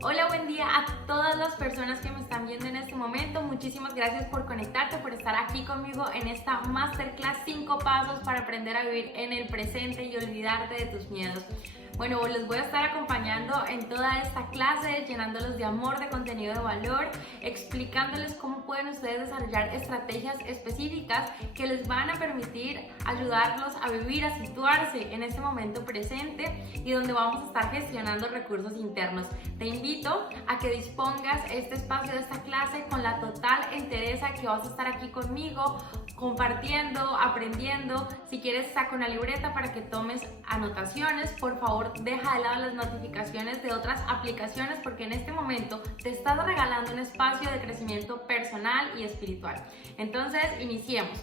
Hola, buen día a todas las personas que me están viendo en este momento. Muchísimas gracias por conectarte, por estar aquí conmigo en esta Masterclass 5 pasos para aprender a vivir en el presente y olvidarte de tus miedos. Bueno, les voy a estar acompañando en toda esta clase, llenándolos de amor, de contenido de valor, explicándoles cómo pueden ustedes desarrollar estrategias específicas que les van a permitir ayudarlos a vivir, a situarse en este momento presente y donde vamos a estar gestionando recursos internos. Te invito a que dispongas este espacio de esta clase con la total entereza que vas a estar aquí conmigo, compartiendo, aprendiendo. Si quieres, saca una libreta para que tomes anotaciones. Por favor, deja de lado las notificaciones de otras aplicaciones porque en este momento te estás regalando un espacio de crecimiento personal y espiritual. Entonces, iniciemos.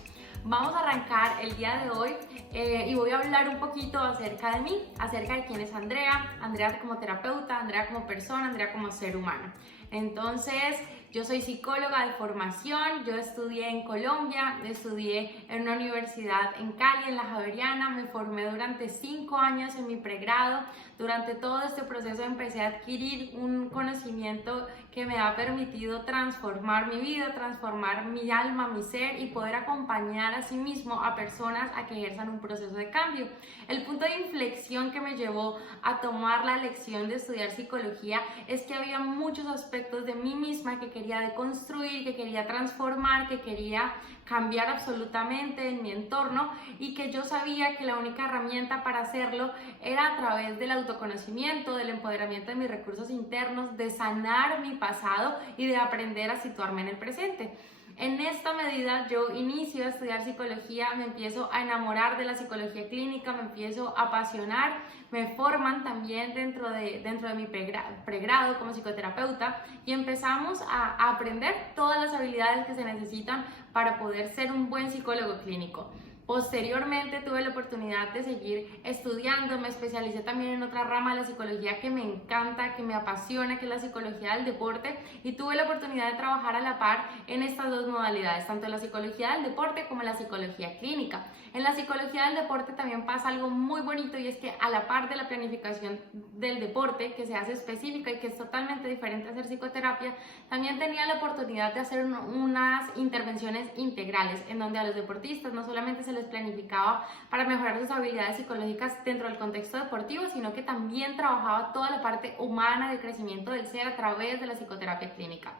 Vamos a arrancar el día de hoy y voy a hablar un poquito acerca de mí, acerca de quién es Andrea, Andrea como terapeuta, Andrea como persona, Andrea como ser humano. Entonces, yo soy psicóloga de formación, yo estudié en Colombia, estudié en una universidad en Cali, en la Javeriana, me formé durante 5 años en mi pregrado. Durante todo este proceso empecé a adquirir un conocimiento que me ha permitido transformar mi vida, transformar mi alma, mi ser y poder acompañar a sí mismo a personas a que ejerzan un proceso de cambio. El punto de inflexión que me llevó a tomar la elección de estudiar psicología es que había muchos aspectos de mí misma que quería deconstruir, que quería transformar, que quería cambiar absolutamente en mi entorno y que yo sabía que la única herramienta para hacerlo era a través del autoconocimiento, del empoderamiento de mis recursos internos, de sanar mi pasado y de aprender a situarme en el presente. En esta medida yo inicio a estudiar psicología, me empiezo a enamorar de la psicología clínica, me empiezo a apasionar, me forman también dentro de mi pregrado como psicoterapeuta y empezamos a aprender todas las habilidades que se necesitan para poder ser un buen psicólogo clínico. Posteriormente tuve la oportunidad de seguir estudiando, me especialicé también en otra rama de la psicología que me encanta, que me apasiona, que es la psicología del deporte, y tuve la oportunidad de trabajar a la par en estas dos modalidades, tanto la psicología del deporte como la psicología clínica. En la psicología del deporte también pasa algo muy bonito y es que a la par de la planificación del deporte, que se hace específica y que es totalmente diferente a hacer psicoterapia, también tenía la oportunidad de hacer unas intervenciones integrales en donde a los deportistas no solamente se les planificaba para mejorar sus habilidades psicológicas dentro del contexto deportivo, sino que también trabajaba toda la parte humana de crecimiento del ser a través de la psicoterapia clínica.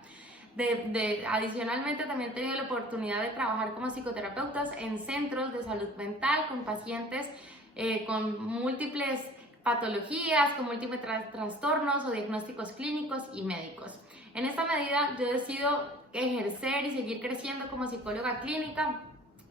Adicionalmente también he tenido la oportunidad de trabajar como psicoterapeutas en centros de salud mental con pacientes con múltiples patologías, con múltiples trastornos o diagnósticos clínicos y médicos. En esta medida yo decido ejercer y seguir creciendo como psicóloga clínica.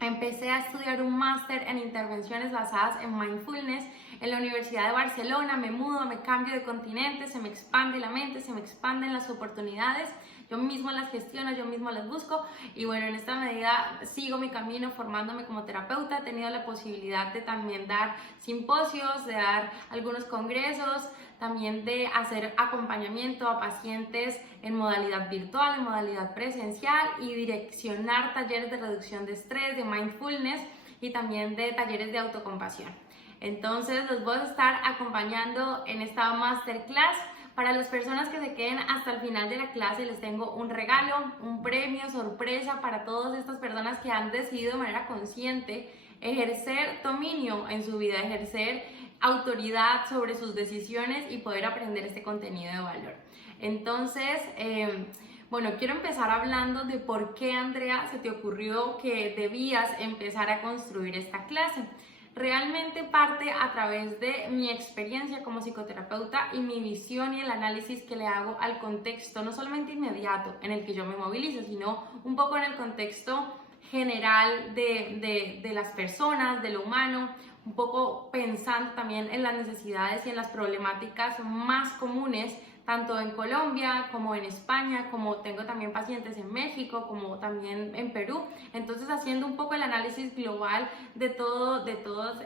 Empecé a estudiar un máster en intervenciones basadas en mindfulness en la Universidad de Barcelona. Me mudo, me cambio de continente, se me expande la mente, se me expanden las oportunidades. Yo mismo las gestiono, yo mismo las busco y bueno, en esta medida sigo mi camino formándome como terapeuta. He tenido la posibilidad de también dar simposios, de dar algunos congresos, también de hacer acompañamiento a pacientes en modalidad virtual, en modalidad presencial y direccionar talleres de reducción de estrés, de mindfulness y también de talleres de autocompasión. Entonces los voy a estar acompañando en esta masterclass. Para las personas que se queden hasta el final de la clase les tengo un regalo, un premio, sorpresa para todas estas personas que han decidido de manera consciente ejercer dominio en su vida, ejercer autoridad sobre sus decisiones y poder aprender este contenido de valor. Entonces, bueno, quiero empezar hablando de por qué, Andrea, se te ocurrió que debías empezar a construir esta clase. Realmente parte a través de mi experiencia como psicoterapeuta y mi visión y el análisis que le hago al contexto, no solamente inmediato en el que yo me movilizo, sino un poco en el contexto general de las personas, de lo humano, un poco pensando también en las necesidades y en las problemáticas más comunes tanto en Colombia como en España, como tengo también pacientes en México, como también en Perú. Entonces, haciendo un poco el análisis global de todas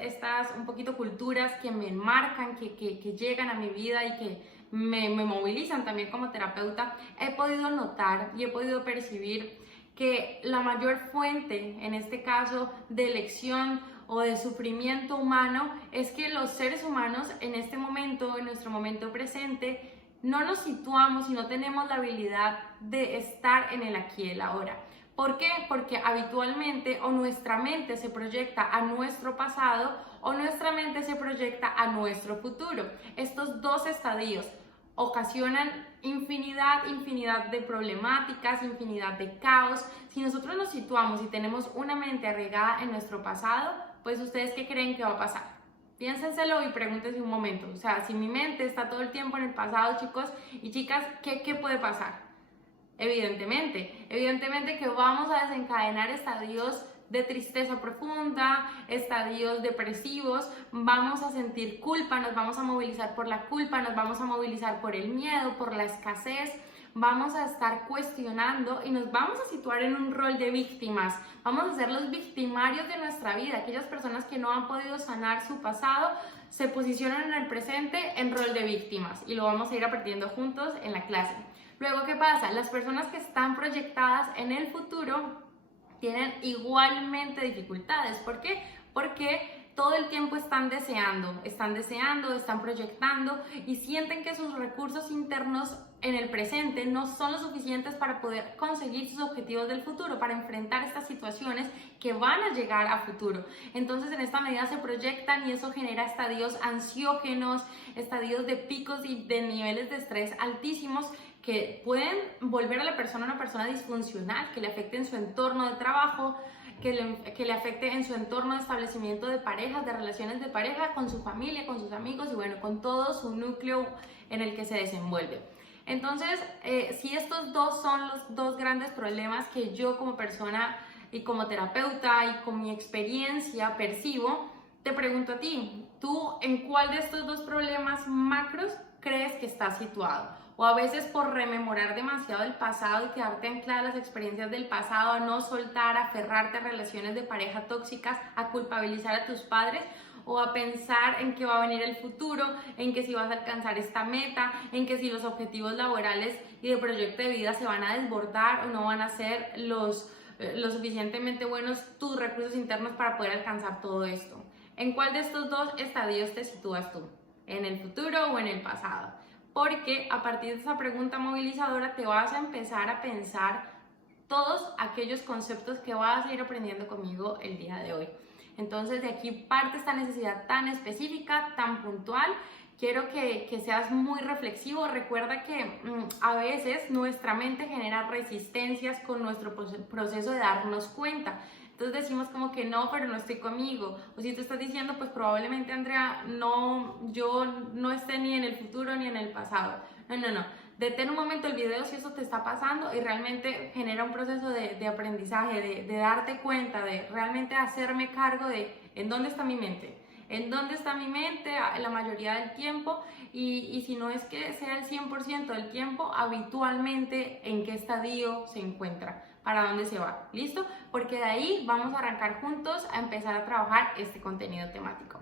estas un poquito culturas que me enmarcan, que llegan a mi vida y que me movilizan también como terapeuta, he podido notar y he podido percibir que la mayor fuente, en este caso, de elección o de sufrimiento humano, es que los seres humanos en este momento, en nuestro momento presente, no nos situamos y no tenemos la habilidad de estar en el aquí y el ahora. ¿Por qué? Porque habitualmente o nuestra mente se proyecta a nuestro pasado o nuestra mente se proyecta a nuestro futuro. Estos dos estadios ocasionan infinidad de problemáticas, infinidad de caos. Si nosotros nos situamos y tenemos una mente arraigada en nuestro pasado, pues ¿ustedes qué creen que va a pasar? Piénsenselo y pregúntense un momento. O sea, si mi mente está todo el tiempo en el pasado, chicos y chicas, ¿qué puede pasar? Evidentemente que vamos a desencadenar estadios de tristeza profunda, estadios depresivos, vamos a sentir culpa, nos vamos a movilizar por la culpa, nos vamos a movilizar por el miedo, por la escasez, vamos a estar cuestionando y nos vamos a situar en un rol de víctimas. Vamos a ser los victimarios de nuestra vida. Aquellas personas que no han podido sanar su pasado se posicionan en el presente en rol de víctimas y lo vamos a ir aprendiendo juntos en la clase. Luego, ¿qué pasa? Las personas que están proyectadas en el futuro tienen igualmente dificultades. ¿Por qué? Porque todo el tiempo están deseando, están proyectando y sienten que sus recursos internos en el presente no son lo suficientes para poder conseguir sus objetivos del futuro, para enfrentar estas situaciones que van a llegar a futuro. Entonces, en esta medida se proyectan y eso genera estadios ansiógenos, estadios de picos y de niveles de estrés altísimos que pueden volver a la persona una persona disfuncional, que le afecte en su entorno de trabajo, que le afecte en su entorno de establecimiento de parejas, de relaciones de pareja, con su familia, con sus amigos y bueno, con todo su núcleo en el que se desenvuelve. Entonces, si estos dos son los dos grandes problemas que yo como persona y como terapeuta y con mi experiencia percibo, te pregunto a ti, ¿tú en cuál de estos dos problemas macros crees que estás situado? O a veces por rememorar demasiado el pasado y quedarte anclada a las experiencias del pasado, a no soltar, a aferrarte a relaciones de pareja tóxicas, a culpabilizar a tus padres o a pensar en que va a venir el futuro, en que si vas a alcanzar esta meta, en que si los objetivos laborales y de proyecto de vida se van a desbordar o no van a ser lo suficientemente buenos tus recursos internos para poder alcanzar todo esto. ¿En cuál de estos dos estadios te sitúas tú? ¿En el futuro o en el pasado? Porque a partir de esa pregunta movilizadora te vas a empezar a pensar todos aquellos conceptos que vas a ir aprendiendo conmigo el día de hoy. Entonces de aquí parte esta necesidad tan específica, tan puntual. Quiero que seas muy reflexivo. Recuerda que a veces nuestra mente genera resistencias con nuestro proceso de darnos cuenta. Entonces decimos como que no, pero no estoy conmigo. O si tú estás diciendo, pues probablemente, Andrea, yo no esté ni en el futuro ni en el pasado. No. Detén un momento el video si eso te está pasando y realmente genera un proceso de aprendizaje, de darte cuenta, de realmente hacerme cargo de en dónde está mi mente. En dónde está mi mente la mayoría del tiempo y si no es que sea el 100% del tiempo, habitualmente en qué estadio se encuentra, para dónde se va, ¿listo? Porque de ahí vamos a arrancar juntos a empezar a trabajar este contenido temático.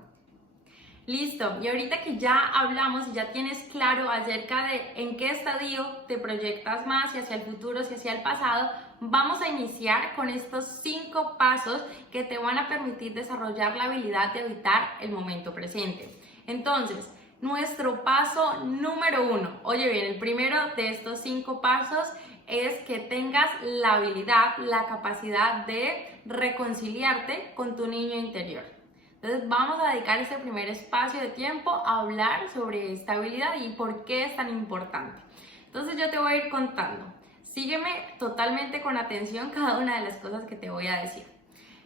Listo, y ahorita que ya hablamos y ya tienes claro acerca de en qué estadio te proyectas más, si hacia el futuro, si hacia el pasado, vamos a iniciar con estos 5 pasos que te van a permitir desarrollar la habilidad de habitar el momento presente. Entonces, nuestro paso número 1, oye bien, el primero de estos 5 pasos es que tengas la habilidad, la capacidad de reconciliarte con tu niño interior. Entonces vamos a dedicar este primer espacio de tiempo a hablar sobre esta habilidad y por qué es tan importante. Entonces yo te voy a ir contando. Sígueme totalmente con atención cada una de las cosas que te voy a decir.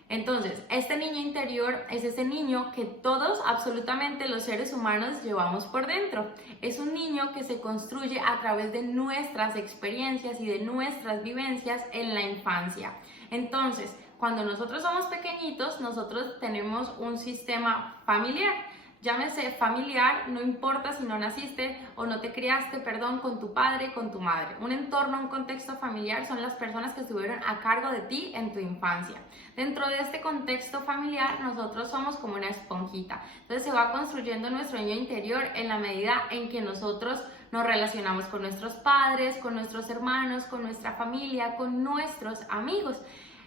Entonces, este niño interior es ese niño que todos, absolutamente los seres humanos, llevamos por dentro. Es un niño que se construye a través de nuestras experiencias y de nuestras vivencias en la infancia. Entonces, cuando nosotros somos pequeñitos, nosotros tenemos un sistema familiar. Llámese familiar, no importa si no naciste o no te criaste, con tu padre, con tu madre. Un entorno, un contexto familiar son las personas que estuvieron a cargo de ti en tu infancia. Dentro de este contexto familiar, nosotros somos como una esponjita. Entonces se va construyendo nuestro niño interior en la medida en que nosotros nos relacionamos con nuestros padres, con nuestros hermanos, con nuestra familia, con nuestros amigos.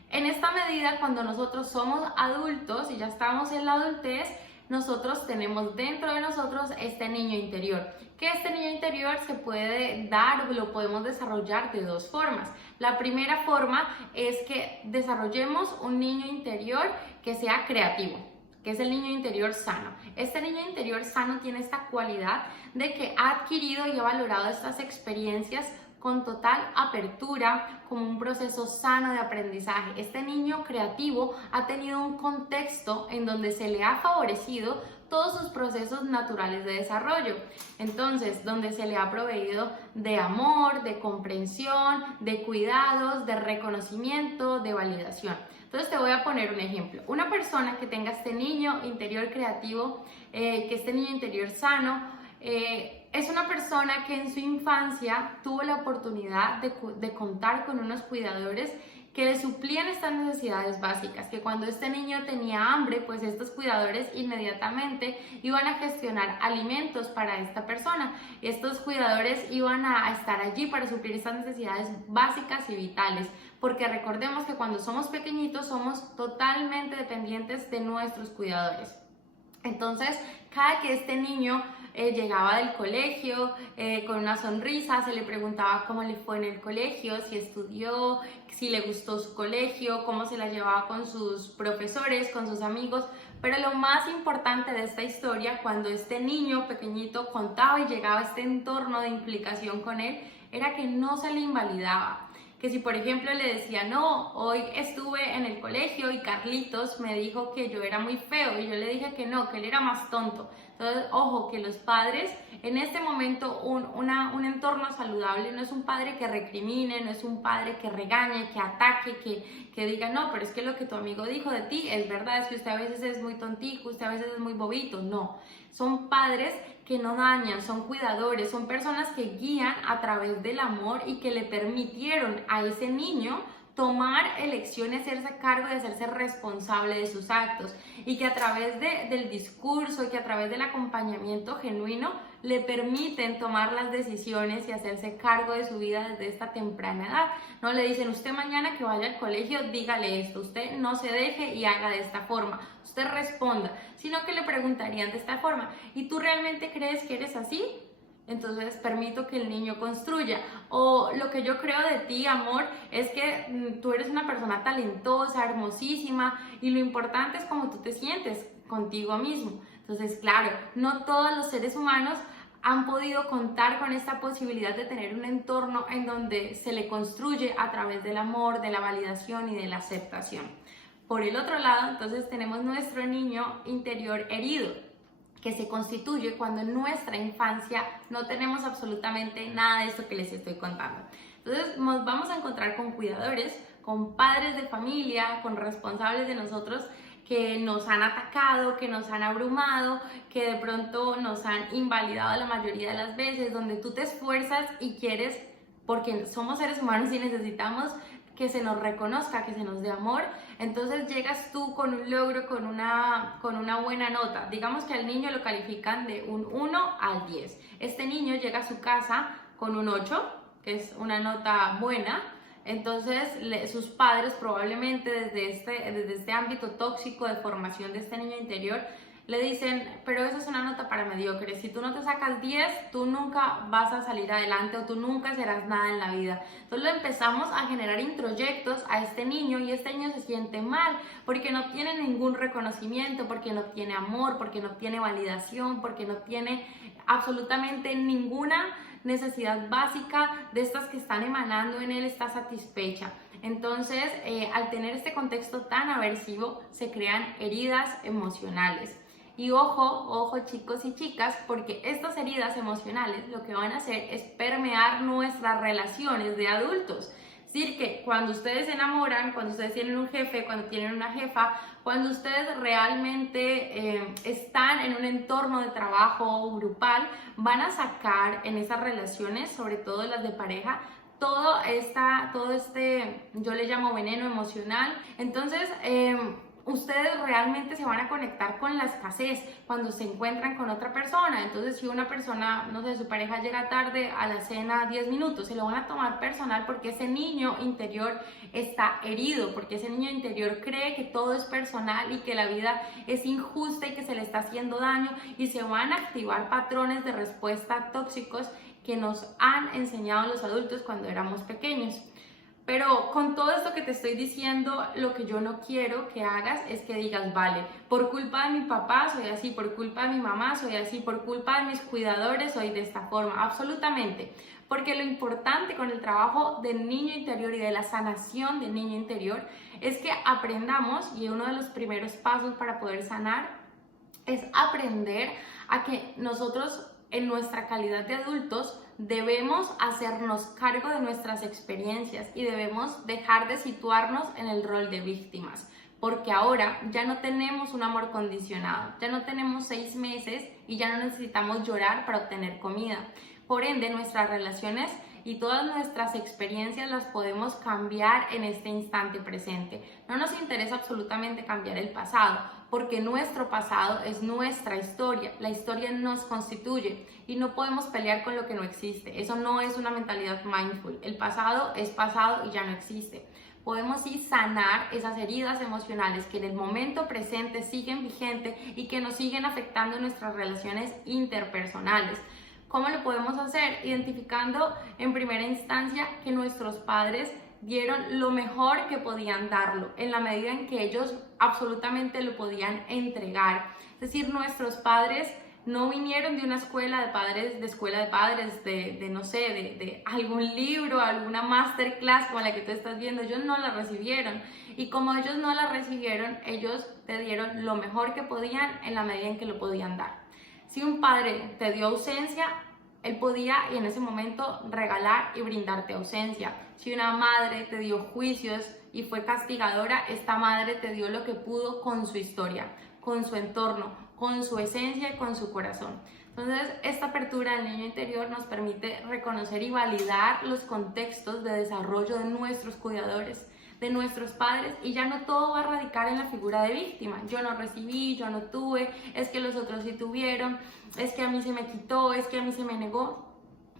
En esta medida, cuando nosotros somos adultos y ya estamos en la adultez, nosotros tenemos dentro de nosotros este niño interior. Que este niño interior se puede dar o lo podemos desarrollar de dos formas. La primera forma es que desarrollemos un niño interior que sea creativo, que es el niño interior sano. Este niño interior sano tiene esta cualidad de que ha adquirido y ha valorado estas experiencias con total apertura, como un proceso sano de aprendizaje. Este niño creativo ha tenido un contexto en donde se le ha favorecido todos sus procesos naturales de desarrollo. Entonces, donde se le ha proveído de amor, de comprensión, de cuidados, de reconocimiento, de validación. Entonces te voy a poner un ejemplo. Una persona que tenga este niño interior creativo, que este niño interior sano, es una persona que en su infancia tuvo la oportunidad de contar con unos cuidadores que le suplían estas necesidades básicas, que cuando este niño tenía hambre, pues estos cuidadores inmediatamente iban a gestionar alimentos para esta persona. Estos cuidadores iban a estar allí para suplir estas necesidades básicas y vitales, porque recordemos que cuando somos pequeñitos somos totalmente dependientes de nuestros cuidadores. Entonces, cada que este niño llegaba del colegio con una sonrisa, se le preguntaba cómo le fue en el colegio, si estudió, si le gustó su colegio, cómo se la llevaba con sus profesores, con sus amigos. Pero lo más importante de esta historia, cuando este niño pequeñito contaba y llegaba a este entorno de implicación con él, era que no se le invalidaba. Que si por ejemplo le decía, no, hoy estuve en el colegio y Carlitos me dijo que yo era muy feo y yo le dije que no, que él era más tonto. Entonces, ojo, que los padres, en este momento un entorno saludable no es un padre que recrimine, no es un padre que regañe, que ataque, que diga, no, pero es que lo que tu amigo dijo de ti es verdad, es que usted a veces es muy tontico, usted a veces es muy bobito. No, son padres que no dañan, son cuidadores, son personas que guían a través del amor y que le permitieron a ese niño tomar elecciones, hacerse cargo de hacerse responsable de sus actos, y que a través del discurso y que a través del acompañamiento genuino le permiten tomar las decisiones y hacerse cargo de su vida desde esta temprana edad. No le dicen, usted mañana que vaya al colegio, dígale esto, usted no se deje y haga de esta forma, usted responda, sino que le preguntarían de esta forma, ¿y tú realmente crees que eres así? Entonces permito que el niño construya. O lo que yo creo de ti, amor, es que tú eres una persona talentosa, hermosísima, y lo importante es cómo tú te sientes contigo mismo. Entonces, claro, no todos los seres humanos han podido contar con esta posibilidad de tener un entorno en donde se le construye a través del amor, de la validación y de la aceptación. Por el otro lado, entonces tenemos nuestro niño interior herido, que se constituye cuando en nuestra infancia no tenemos absolutamente nada de esto que les estoy contando. Entonces nos vamos a encontrar con cuidadores, con padres de familia, con responsables de nosotros que nos han atacado, que nos han abrumado, que de pronto nos han invalidado la mayoría de las veces, donde tú te esfuerzas y quieres, porque somos seres humanos y necesitamos que se nos reconozca, que se nos dé amor. Entonces llegas tú con un logro, con una buena nota. Digamos que al niño lo califican de un 1 al 10. Este niño llega a su casa con un 8, que es una nota buena. Entonces sus padres probablemente desde este ámbito tóxico de formación de este niño interior le dicen, pero esa es una nota para mediocres, si tú no te sacas 10, tú nunca vas a salir adelante o tú nunca serás nada en la vida. Entonces lo empezamos a generar introyectos a este niño y este niño se siente mal porque no tiene ningún reconocimiento, porque no tiene amor, porque no tiene validación, porque no tiene absolutamente ninguna necesidad básica de estas que están emanando en él, está satisfecha. Entonces, al tener este contexto tan aversivo, se crean heridas emocionales. Y ojo chicos y chicas, porque estas heridas emocionales lo que van a hacer es permear nuestras relaciones de adultos. Es decir, que cuando ustedes se enamoran, cuando ustedes tienen un jefe, cuando tienen una jefa, cuando ustedes realmente están en un entorno de trabajo grupal, van a sacar en esas relaciones, sobre todo las de pareja, todo este, yo le llamo veneno emocional. Entonces, ustedes realmente se van a conectar con la escasez cuando se encuentran con otra persona. Entonces, si una persona, no sé, su pareja llega tarde a la cena 10 minutos, se lo van a tomar personal porque ese niño interior está herido, porque ese niño interior cree que todo es personal y que la vida es injusta y que se le está haciendo daño, y se van a activar patrones de respuesta tóxicos que nos han enseñado los adultos cuando éramos pequeños. Pero con todo esto que te estoy diciendo, lo que yo no quiero que hagas es que digas, vale, por culpa de mi papá soy así, por culpa de mi mamá soy así, por culpa de mis cuidadores soy de esta forma. Absolutamente. Porque lo importante con el trabajo del niño interior y de la sanación del niño interior es que aprendamos, y uno de los primeros pasos para poder sanar es aprender a que nosotros en nuestra calidad de adultos debemos hacernos cargo de nuestras experiencias y debemos dejar de situarnos en el rol de víctimas, porque ahora ya no tenemos un amor condicionado, ya no tenemos 6 meses y ya no necesitamos llorar para obtener comida. Por ende, nuestras relaciones y todas nuestras experiencias las podemos cambiar en este instante presente. No nos interesa absolutamente cambiar el pasado, porque nuestro pasado es nuestra historia. La historia nos constituye y no podemos pelear con lo que no existe. Eso no es una mentalidad mindful. El pasado es pasado y ya no existe. Podemos sí sanar esas heridas emocionales que en el momento presente siguen vigentes y que nos siguen afectando en nuestras relaciones interpersonales. ¿Cómo lo podemos hacer? Identificando en primera instancia que nuestros padres dieron lo mejor que podían darlo, en la medida en que ellos absolutamente lo podían entregar. Es decir, nuestros padres no vinieron de una escuela de padres, de algún libro, alguna masterclass como la que tú estás viendo. Ellos no la recibieron. Y como ellos no la recibieron, ellos te dieron lo mejor que podían en la medida en que lo podían dar. Si un padre te dio ausencia, él podía y en ese momento regalar y brindarte ausencia. Si una madre te dio juicios y fue castigadora, esta madre te dio lo que pudo con su historia, con su entorno, con su esencia y con su corazón. Entonces, esta apertura del niño interior nos permite reconocer y validar los contextos de desarrollo de nuestros cuidadores, de nuestros padres, y ya no todo va a radicar en la figura de víctima. Yo no recibí, yo no tuve, es que los otros sí tuvieron, es que a mí se me quitó, es que a mí se me negó,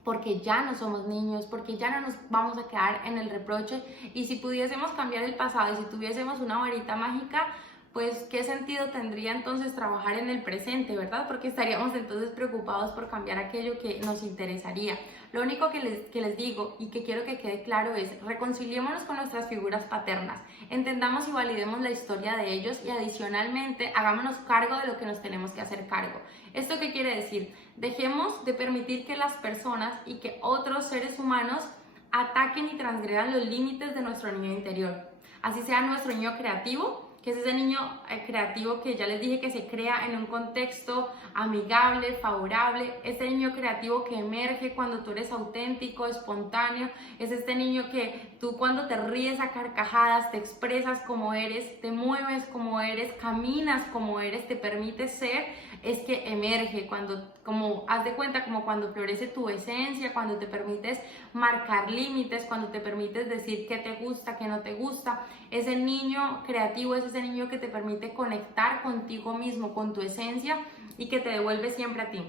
porque ya no somos niños, porque ya no nos vamos a quedar en el reproche. Y si pudiésemos cambiar el pasado y si tuviésemos una varita mágica, pues qué sentido tendría entonces trabajar en el presente, ¿verdad? Porque estaríamos entonces preocupados por cambiar aquello que nos interesaría. Lo único que les digo y que quiero que quede claro es: reconciliémonos con nuestras figuras paternas, entendamos y validemos la historia de ellos y adicionalmente hagámonos cargo de lo que nos tenemos que hacer cargo. ¿Esto qué quiere decir? Dejemos de permitir que las personas y que otros seres humanos ataquen y transgredan los límites de nuestro niño interior. Así sea nuestro niño creativo, que es ese niño creativo que ya les dije que se crea en un contexto amigable, favorable, ese niño creativo que emerge cuando tú eres auténtico, espontáneo, es este niño que tú cuando te ríes a carcajadas, te expresas como eres, te mueves como eres, caminas como eres, te permites ser, es que emerge como haz de cuenta, como cuando florece tu esencia, cuando te permites marcar límites, cuando te permites decir qué te gusta, qué no te gusta. Ese niño creativo es ese niño que te permite conectar contigo mismo, con tu esencia, y que te devuelve siempre a ti.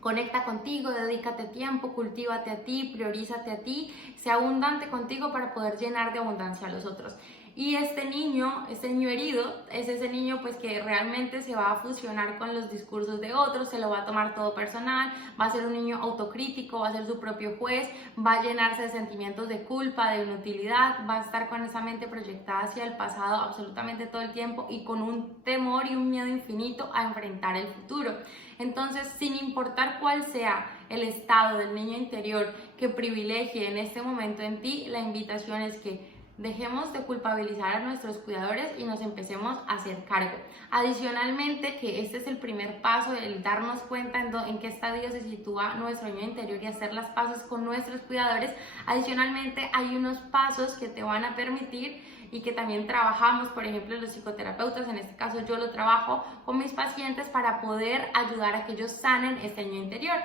Conecta contigo, dedícate tiempo, cultívate a ti, priorízate a ti, sé abundante contigo para poder llenar de abundancia a los otros. Y este niño herido, es ese niño pues que realmente se va a fusionar con los discursos de otros, se lo va a tomar todo personal, va a ser un niño autocrítico, va a ser su propio juez, va a llenarse de sentimientos de culpa, de inutilidad, va a estar con esa mente proyectada hacia el pasado absolutamente todo el tiempo y con un temor y un miedo infinito a enfrentar el futuro. Entonces, sin importar cuál sea el estado del niño interior que privilegie en este momento en ti, la invitación es que dejemos de culpabilizar a nuestros cuidadores y nos empecemos a hacer cargo. Adicionalmente, que este es el primer paso, el darnos cuenta en qué estadio se sitúa nuestro niño interior y hacer las paces con nuestros cuidadores. Adicionalmente, hay unos pasos que te van a permitir y que también trabajamos, por ejemplo, los psicoterapeutas, en este caso yo lo trabajo con mis pacientes para poder ayudar a que ellos sanen este niño interior.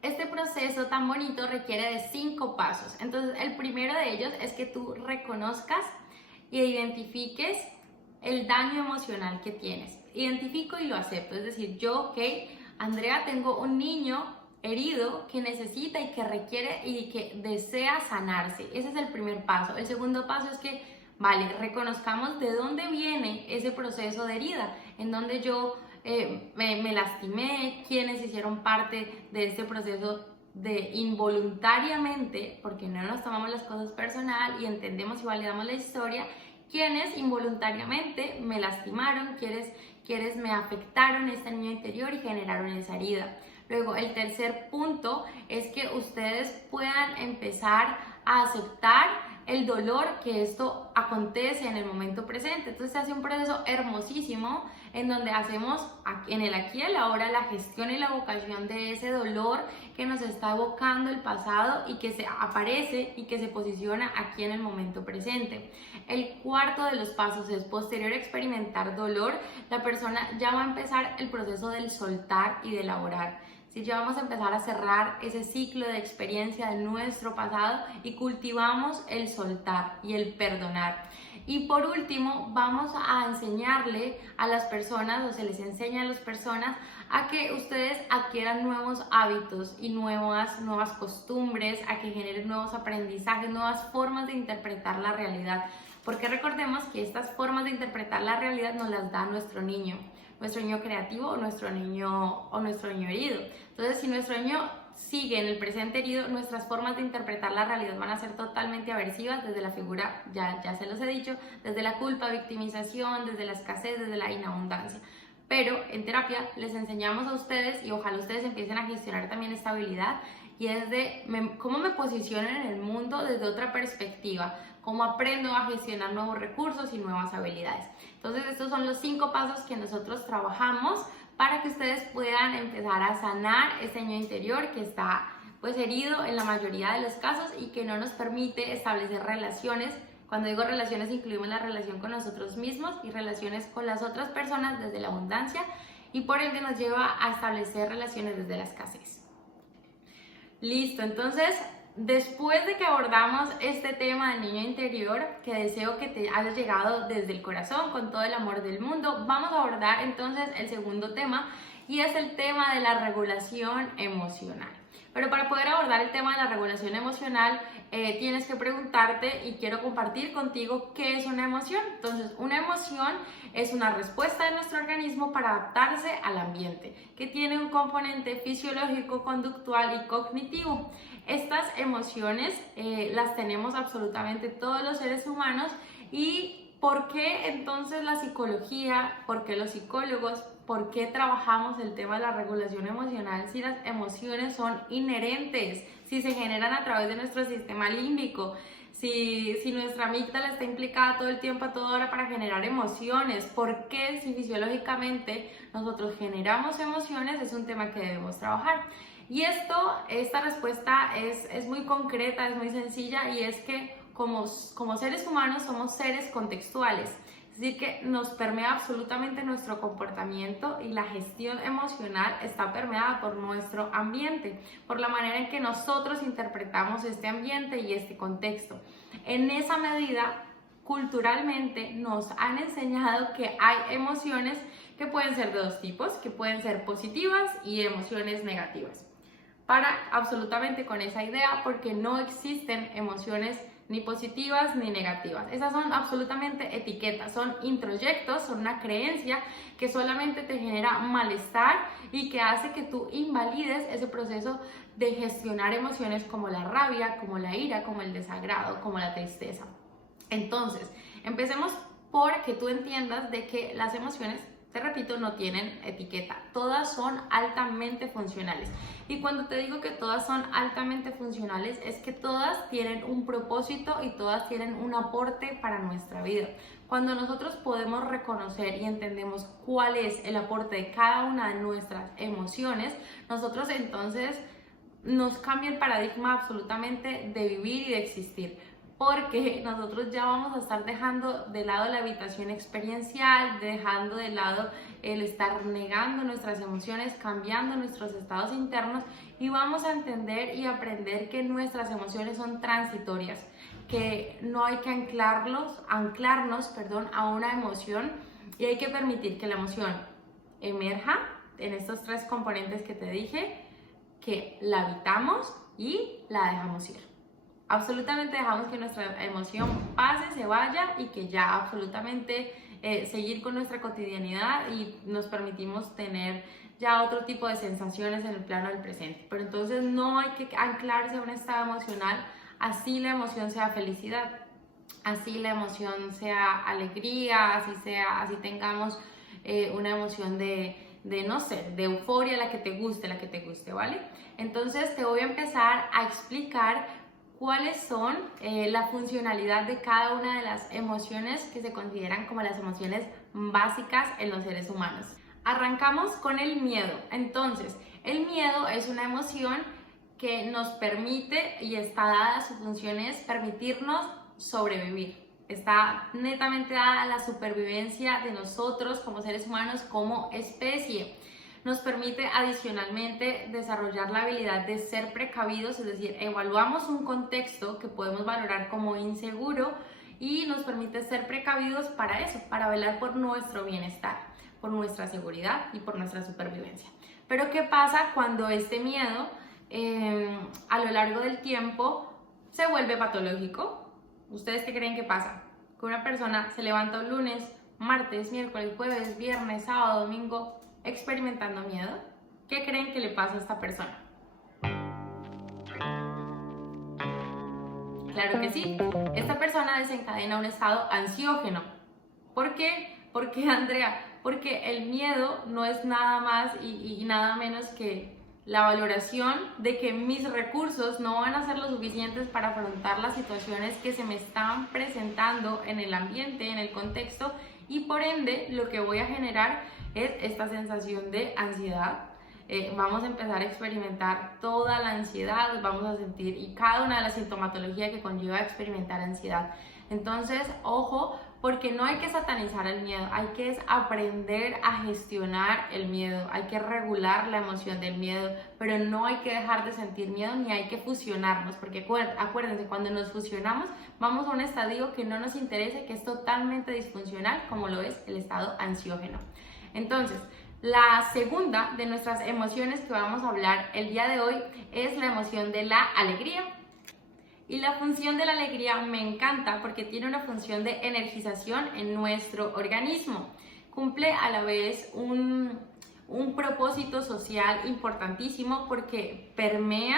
Este proceso tan bonito requiere de 5 pasos. Entonces, el primero de ellos es que tú reconozcas y identifiques el daño emocional que tienes. Identifico y lo acepto, es decir, yo, ok, Andrea, tengo un niño herido que necesita y que requiere y que desea sanarse. Ese es el primer paso. El segundo paso es que, vale, reconozcamos de dónde viene ese proceso de herida, en donde yo me lastimé, quienes hicieron parte de ese proceso de involuntariamente, porque no nos tomamos las cosas personal y entendemos y validamos la historia, quienes involuntariamente me lastimaron, quienes me afectaron este niño interior y generaron esa herida. Luego, el tercer punto es que ustedes puedan empezar a aceptar el dolor que esto acontece en el momento presente. Entonces se hace un proceso hermosísimo en donde hacemos en el aquí y el ahora la gestión y la evocación de ese dolor que nos está evocando el pasado y que se aparece y que se posiciona aquí en el momento presente. El cuarto de los pasos es, posterior a experimentar dolor, la persona ya va a empezar el proceso del soltar y de elaborar. Si ya vamos a empezar a cerrar ese ciclo de experiencia de nuestro pasado y cultivamos el soltar y el perdonar. Y por último, vamos a enseñarle a las personas, o se les enseña a las personas, a que ustedes adquieran nuevos hábitos y nuevas costumbres, a que generen nuevos aprendizajes, nuevas formas de interpretar la realidad. Porque recordemos que estas formas de interpretar la realidad nos las da nuestro niño creativo o nuestro niño herido. Entonces, si nuestro niño sigue en el presente herido, nuestras formas de interpretar la realidad van a ser totalmente aversivas desde la figura, ya se los he dicho, desde la culpa, victimización, desde la escasez, desde la inabundancia. Pero en terapia les enseñamos a ustedes, y ojalá ustedes empiecen a gestionar también esta habilidad, y es de cómo me posiciono en el mundo desde otra perspectiva, cómo aprendo a gestionar nuevos recursos y nuevas habilidades. Entonces, estos son los 5 pasos que nosotros trabajamos para que ustedes puedan empezar a sanar ese niño interior que está pues herido en la mayoría de los casos y que no nos permite establecer relaciones. Cuando digo relaciones, incluimos la relación con nosotros mismos y relaciones con las otras personas desde la abundancia, y por ende nos lleva a establecer relaciones desde la escasez. Listo, entonces después de que abordamos este tema del niño interior, que deseo que te haya llegado desde el corazón con todo el amor del mundo, vamos a abordar entonces el segundo tema, y es el tema de la regulación emocional. Pero para poder abordar el tema de la regulación emocional, tienes que preguntarte, y quiero compartir contigo, ¿qué es una emoción? Entonces, una emoción es una respuesta de nuestro organismo para adaptarse al ambiente, que tiene un componente fisiológico, conductual y cognitivo. Estas emociones las tenemos absolutamente todos los seres humanos. ¿Y por qué entonces la psicología, por qué los psicólogos, por qué trabajamos el tema de la regulación emocional si las emociones son inherentes, si se generan a través de nuestro sistema límbico, si nuestra amígdala está implicada todo el tiempo, a toda hora para generar emociones? ¿Por qué, si fisiológicamente nosotros generamos emociones? Es un tema que debemos trabajar. Y esta respuesta es muy concreta, es muy sencilla, y es que como seres humanos somos seres contextuales. Es decir, que nos permea absolutamente nuestro comportamiento, y la gestión emocional está permeada por nuestro ambiente, por la manera en que nosotros interpretamos este ambiente y este contexto. En esa medida, culturalmente nos han enseñado que hay emociones que pueden ser de dos tipos, que pueden ser positivas y emociones negativas. Para absolutamente con esa idea, porque no existen emociones ni positivas ni negativas. Esas son absolutamente etiquetas, son introyectos, son una creencia que solamente te genera malestar y que hace que tú invalides ese proceso de gestionar emociones como la rabia, como la ira, como el desagrado, como la tristeza. Entonces, empecemos por que tú entiendas de que las emociones, te repito, no tienen etiqueta, todas son altamente funcionales. Y cuando te digo que todas son altamente funcionales, es que todas tienen un propósito y todas tienen un aporte para nuestra vida. Cuando nosotros podemos reconocer y entendemos cuál es el aporte de cada una de nuestras emociones, nosotros entonces nos cambia el paradigma absolutamente de vivir y de existir. porque nosotros ya vamos a estar dejando de lado la habitación experiencial, dejando de lado el estar negando nuestras emociones, cambiando nuestros estados internos, y vamos a entender y aprender que nuestras emociones son transitorias, que no hay que anclarnos, a una emoción, y hay que permitir que la emoción emerja en estos 3 componentes que te dije, que la habitamos y la dejamos ir. Absolutamente dejamos que nuestra emoción pase, se vaya, y que ya absolutamente seguir con nuestra cotidianidad, y nos permitimos tener ya otro tipo de sensaciones en el plano del presente. Pero entonces no hay que anclarse a un estado emocional, así la emoción sea felicidad, así la emoción sea alegría, así tengamos una emoción no sé, de euforia, la que te guste, ¿vale? Entonces te voy a empezar a explicar cuáles son la funcionalidad de cada una de las emociones que se consideran como las emociones básicas en los seres humanos. Arrancamos con el miedo. Entonces, el miedo es una emoción que nos permite, y está dada, su función es permitirnos sobrevivir. Está netamente dada a la supervivencia de nosotros como seres humanos, como especie. Nos permite adicionalmente desarrollar la habilidad de ser precavidos, es decir, evaluamos un contexto que podemos valorar como inseguro, y nos permite ser precavidos para eso, para velar por nuestro bienestar, por nuestra seguridad y por nuestra supervivencia. Pero ¿qué pasa cuando este miedo a lo largo del tiempo se vuelve patológico? ¿Ustedes qué creen que pasa? Que una persona se levanta un lunes, martes, miércoles, jueves, viernes, sábado, domingo, experimentando miedo. ¿Qué creen que le pasa a esta persona? Claro que sí, esta persona desencadena un estado ansiógeno. ¿Por qué? ¿Por qué, Andrea? Porque el miedo no es nada más y nada menos que la valoración de que mis recursos no van a ser lo suficientes para afrontar las situaciones que se me están presentando en el ambiente, en el contexto, y por ende lo que voy a generar es esta sensación de ansiedad. Vamos a empezar a experimentar toda la ansiedad, vamos a sentir, y cada una de las sintomatologías que conlleva experimentar ansiedad. Entonces, ojo, porque no hay que satanizar el miedo, hay que aprender a gestionar el miedo, hay que regular la emoción del miedo, pero no hay que dejar de sentir miedo, ni hay que fusionarnos, porque acuérdense, cuando nos fusionamos vamos a un estadio que no nos interesa, que es totalmente disfuncional, como lo es el estado ansiógeno. Entonces, la segunda de nuestras emociones que vamos a hablar el día de hoy es la emoción de la alegría. Y la función de la alegría me encanta porque tiene una función de energización en nuestro organismo. Cumple a la vez un propósito social importantísimo porque permea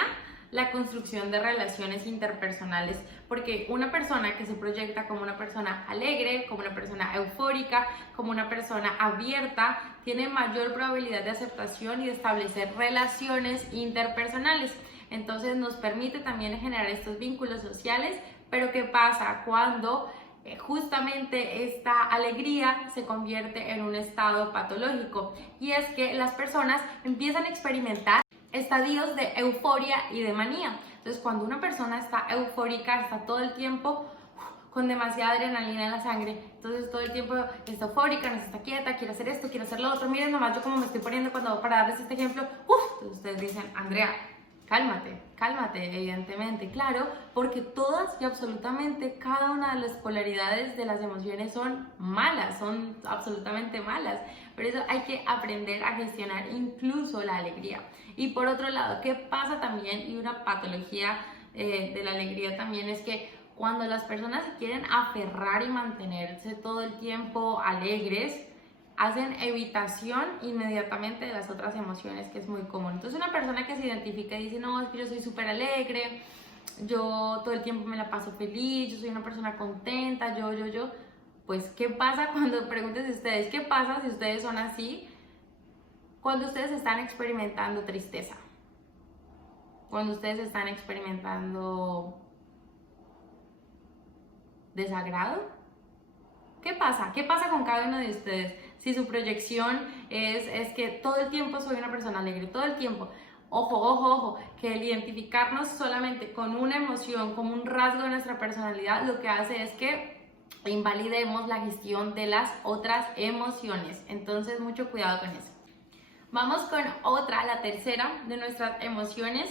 la construcción de relaciones interpersonales, porque una persona que se proyecta como una persona alegre, como una persona eufórica, como una persona abierta, tiene mayor probabilidad de aceptación y de establecer relaciones interpersonales. Entonces nos permite también generar estos vínculos sociales. Pero ¿qué pasa cuando justamente esta alegría se convierte en un estado patológico? Y es que las personas empiezan a experimentar estadios de euforia y de manía. Entonces, cuando una persona está eufórica, está todo el tiempo con demasiada adrenalina en la sangre, entonces todo el tiempo está eufórica, no está quieta, quiere hacer esto, quiere hacer lo otro. Miren nomás yo como me estoy poniendo para darles este ejemplo. Entonces ustedes dicen, Andrea, cálmate, evidentemente, claro, porque todas y absolutamente cada una de las polaridades de las emociones son malas, son absolutamente malas. Por eso hay que aprender a gestionar incluso la alegría. Y por otro lado, ¿qué pasa también? Y una patología de la alegría también es que cuando las personas se quieren aferrar y mantenerse todo el tiempo alegres, hacen evitación inmediatamente de las otras emociones, que es muy común. Entonces una persona que se identifica y dice, no, es que yo soy súper alegre, yo todo el tiempo me la paso feliz, yo soy una persona contenta, pues ¿qué pasa cuando, pregúntense ustedes, qué pasa si ustedes son así cuando ustedes están experimentando tristeza? Cuando ustedes están experimentando desagrado. ¿Qué pasa? ¿Qué pasa con cada uno de ustedes? Si su proyección es que todo el tiempo soy una persona alegre, todo el tiempo, Ojo, ojo, ojo, que el identificarnos solamente con una emoción, como un rasgo de nuestra personalidad, lo que hace es que invalidemos la gestión de las otras emociones. Entonces, mucho cuidado con eso. Vamos con otra, la tercera de nuestras emociones,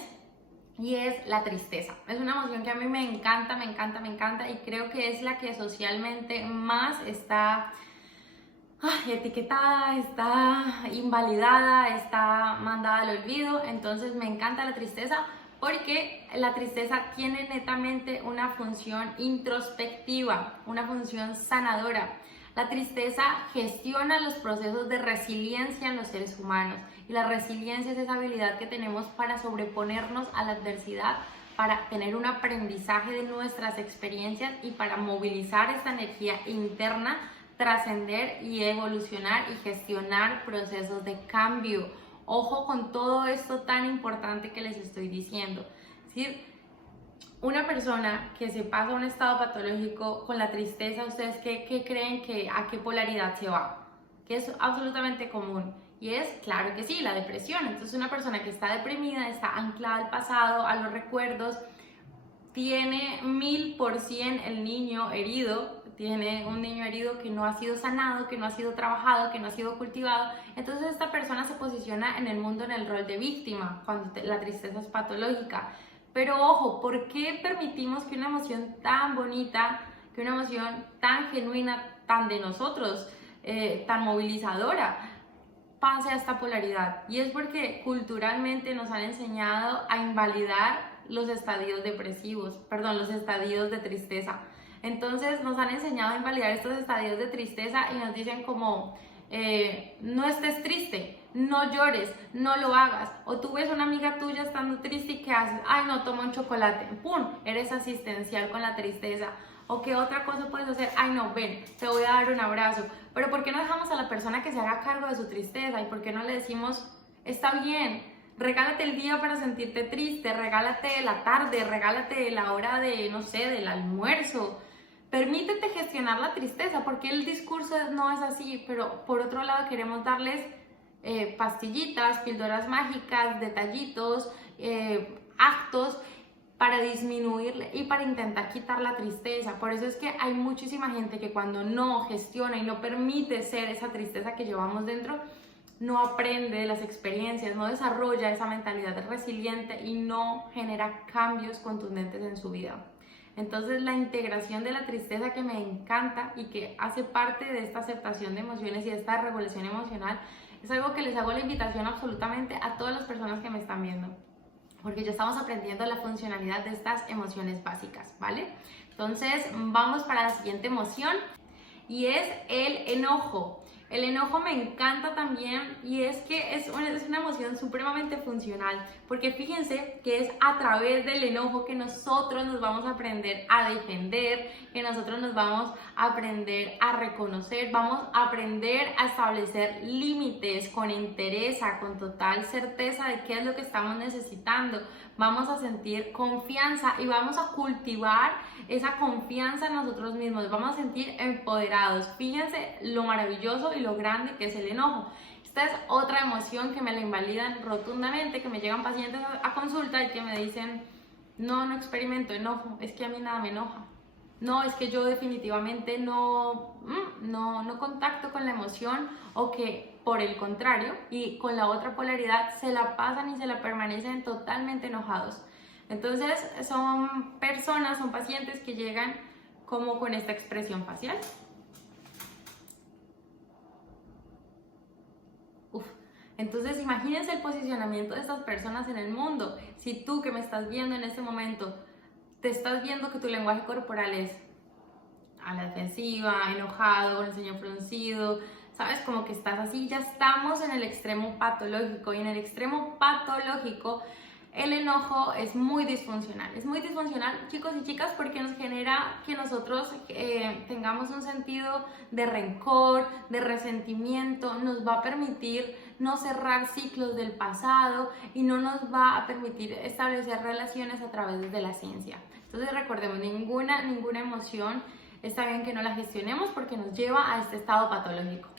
y es la tristeza. Es una emoción que a mí me encanta, me encanta, me encanta, y creo que es la que socialmente más está etiquetada, está invalidada, está mandada al olvido. Entonces me encanta la tristeza porque la tristeza tiene netamente una función introspectiva, una función sanadora. La tristeza gestiona los procesos de resiliencia en los seres humanos, y la resiliencia es esa habilidad que tenemos para sobreponernos a la adversidad, para tener un aprendizaje de nuestras experiencias y para movilizar esta energía interna, trascender y evolucionar y gestionar procesos de cambio. Ojo con todo esto tan importante que les estoy diciendo. Es decir, una persona que se pasa a un estado patológico con la tristeza, ¿ustedes qué creen que a qué polaridad se va? Que es absolutamente común. Y es, claro que sí, la depresión. Entonces una persona que está deprimida, está anclada al pasado, a los recuerdos, tiene 1000% el niño herido, tiene un niño herido que no ha sido sanado, que no ha sido trabajado, que no ha sido cultivado. Entonces esta persona se posiciona en el mundo en el rol de víctima cuando la tristeza es patológica. Pero ojo, ¿por qué permitimos que una emoción tan bonita, que una emoción tan genuina, tan de nosotros, tan movilizadora, pase a esta polaridad? Y es porque culturalmente nos han enseñado a invalidar los estadios depresivos, perdón, los estadios de tristeza. Entonces nos han enseñado a invalidar estos estadios de tristeza y nos dicen como, no estés triste, no llores, no lo hagas. O tú ves a una amiga tuya estando triste y ¿qué haces? Ay, no, toma un chocolate. ¡Pum! Eres asistencial con la tristeza. O qué otra cosa puedes hacer, ay no, ven, te voy a dar un abrazo. Pero ¿por qué no dejamos a la persona que se haga cargo de su tristeza? ¿Y por qué no le decimos, está bien, regálate el día para sentirte triste, regálate la tarde, regálate la hora de, no sé, del almuerzo? Permítete gestionar la tristeza, porque el discurso no es así, pero por otro lado queremos darles pastillitas, píldoras mágicas, detallitos, actos para disminuirle y para intentar quitar la tristeza. Por eso es que hay muchísima gente que cuando no gestiona y no permite ser esa tristeza que llevamos dentro, no aprende de las experiencias, no desarrolla esa mentalidad resiliente y no genera cambios contundentes en su vida. Entonces la integración de la tristeza, que me encanta y que hace parte de esta aceptación de emociones y de esta regulación emocional, es algo que les hago la invitación absolutamente a todas las personas que me están viendo, porque ya estamos aprendiendo la funcionalidad de estas emociones básicas, ¿vale? Entonces vamos para la siguiente emoción, y es el enojo. El enojo me encanta también, y es que es una emoción supremamente funcional, porque fíjense que es a través del enojo que nosotros nos vamos a aprender a defender, que nosotros nos vamos a aprender a reconocer, vamos a aprender a establecer límites con entereza, con total certeza de qué es lo que estamos necesitando. Vamos a sentir confianza y vamos a cultivar esa confianza en nosotros mismos, vamos a sentir empoderados. Fíjense lo maravilloso y lo grande que es el enojo. Esta es otra emoción que me la invalidan rotundamente, que me llegan pacientes a consulta y que me dicen, no experimento enojo, es que a mí nada me enoja. No, es que yo definitivamente no contacto con la emoción, o que por el contrario y con la otra polaridad se la pasan y se la permanecen totalmente enojados. Entonces son personas, son pacientes que llegan como con esta expresión facial. Entonces imagínense el posicionamiento de estas personas en el mundo. Si tú que me estás viendo en este momento, te estás viendo que tu lenguaje corporal es a la defensiva, enojado, con el ceño fruncido, ¿sabes? Como que estás así, ya estamos en el extremo patológico, y en el extremo patológico el enojo es muy disfuncional. Es muy disfuncional, chicos y chicas, porque nos genera que nosotros tengamos un sentido de rencor, de resentimiento, nos va a permitir no cerrar ciclos del pasado y no nos va a permitir establecer relaciones a través de la ciencia. Entonces recordemos, ninguna emoción está bien que no la gestionemos, porque nos lleva a este estado patológico.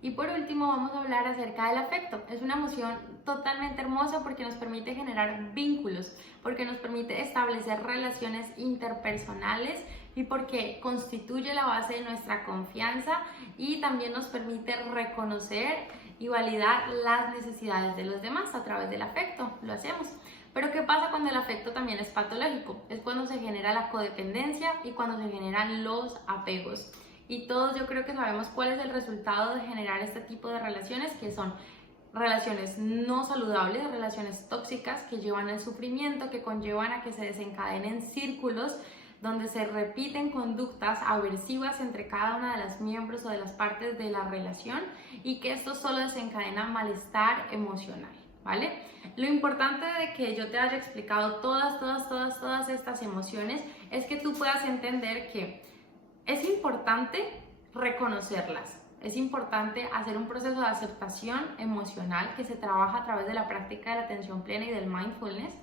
Y por último vamos a hablar acerca del afecto. Es una emoción totalmente hermosa porque nos permite generar vínculos, porque nos permite establecer relaciones interpersonales y porque constituye la base de nuestra confianza y también nos permite reconocer y validar las necesidades de los demás a través del afecto. Lo hacemos. Pero ¿qué pasa cuando el afecto también es patológico? Es cuando se genera la codependencia y cuando se generan los apegos. Y todos yo creo que sabemos cuál es el resultado de generar este tipo de relaciones, que son relaciones no saludables, relaciones tóxicas que llevan al sufrimiento, que conllevan a que se desencadenen círculos donde se repiten conductas aversivas entre cada una de las miembros o de las partes de la relación y que esto solo desencadena malestar emocional, ¿vale? Lo importante de que yo te haya explicado todas estas emociones es que tú puedas entender que es importante reconocerlas, es importante hacer un proceso de aceptación emocional que se trabaja a través de la práctica de la atención plena y del mindfulness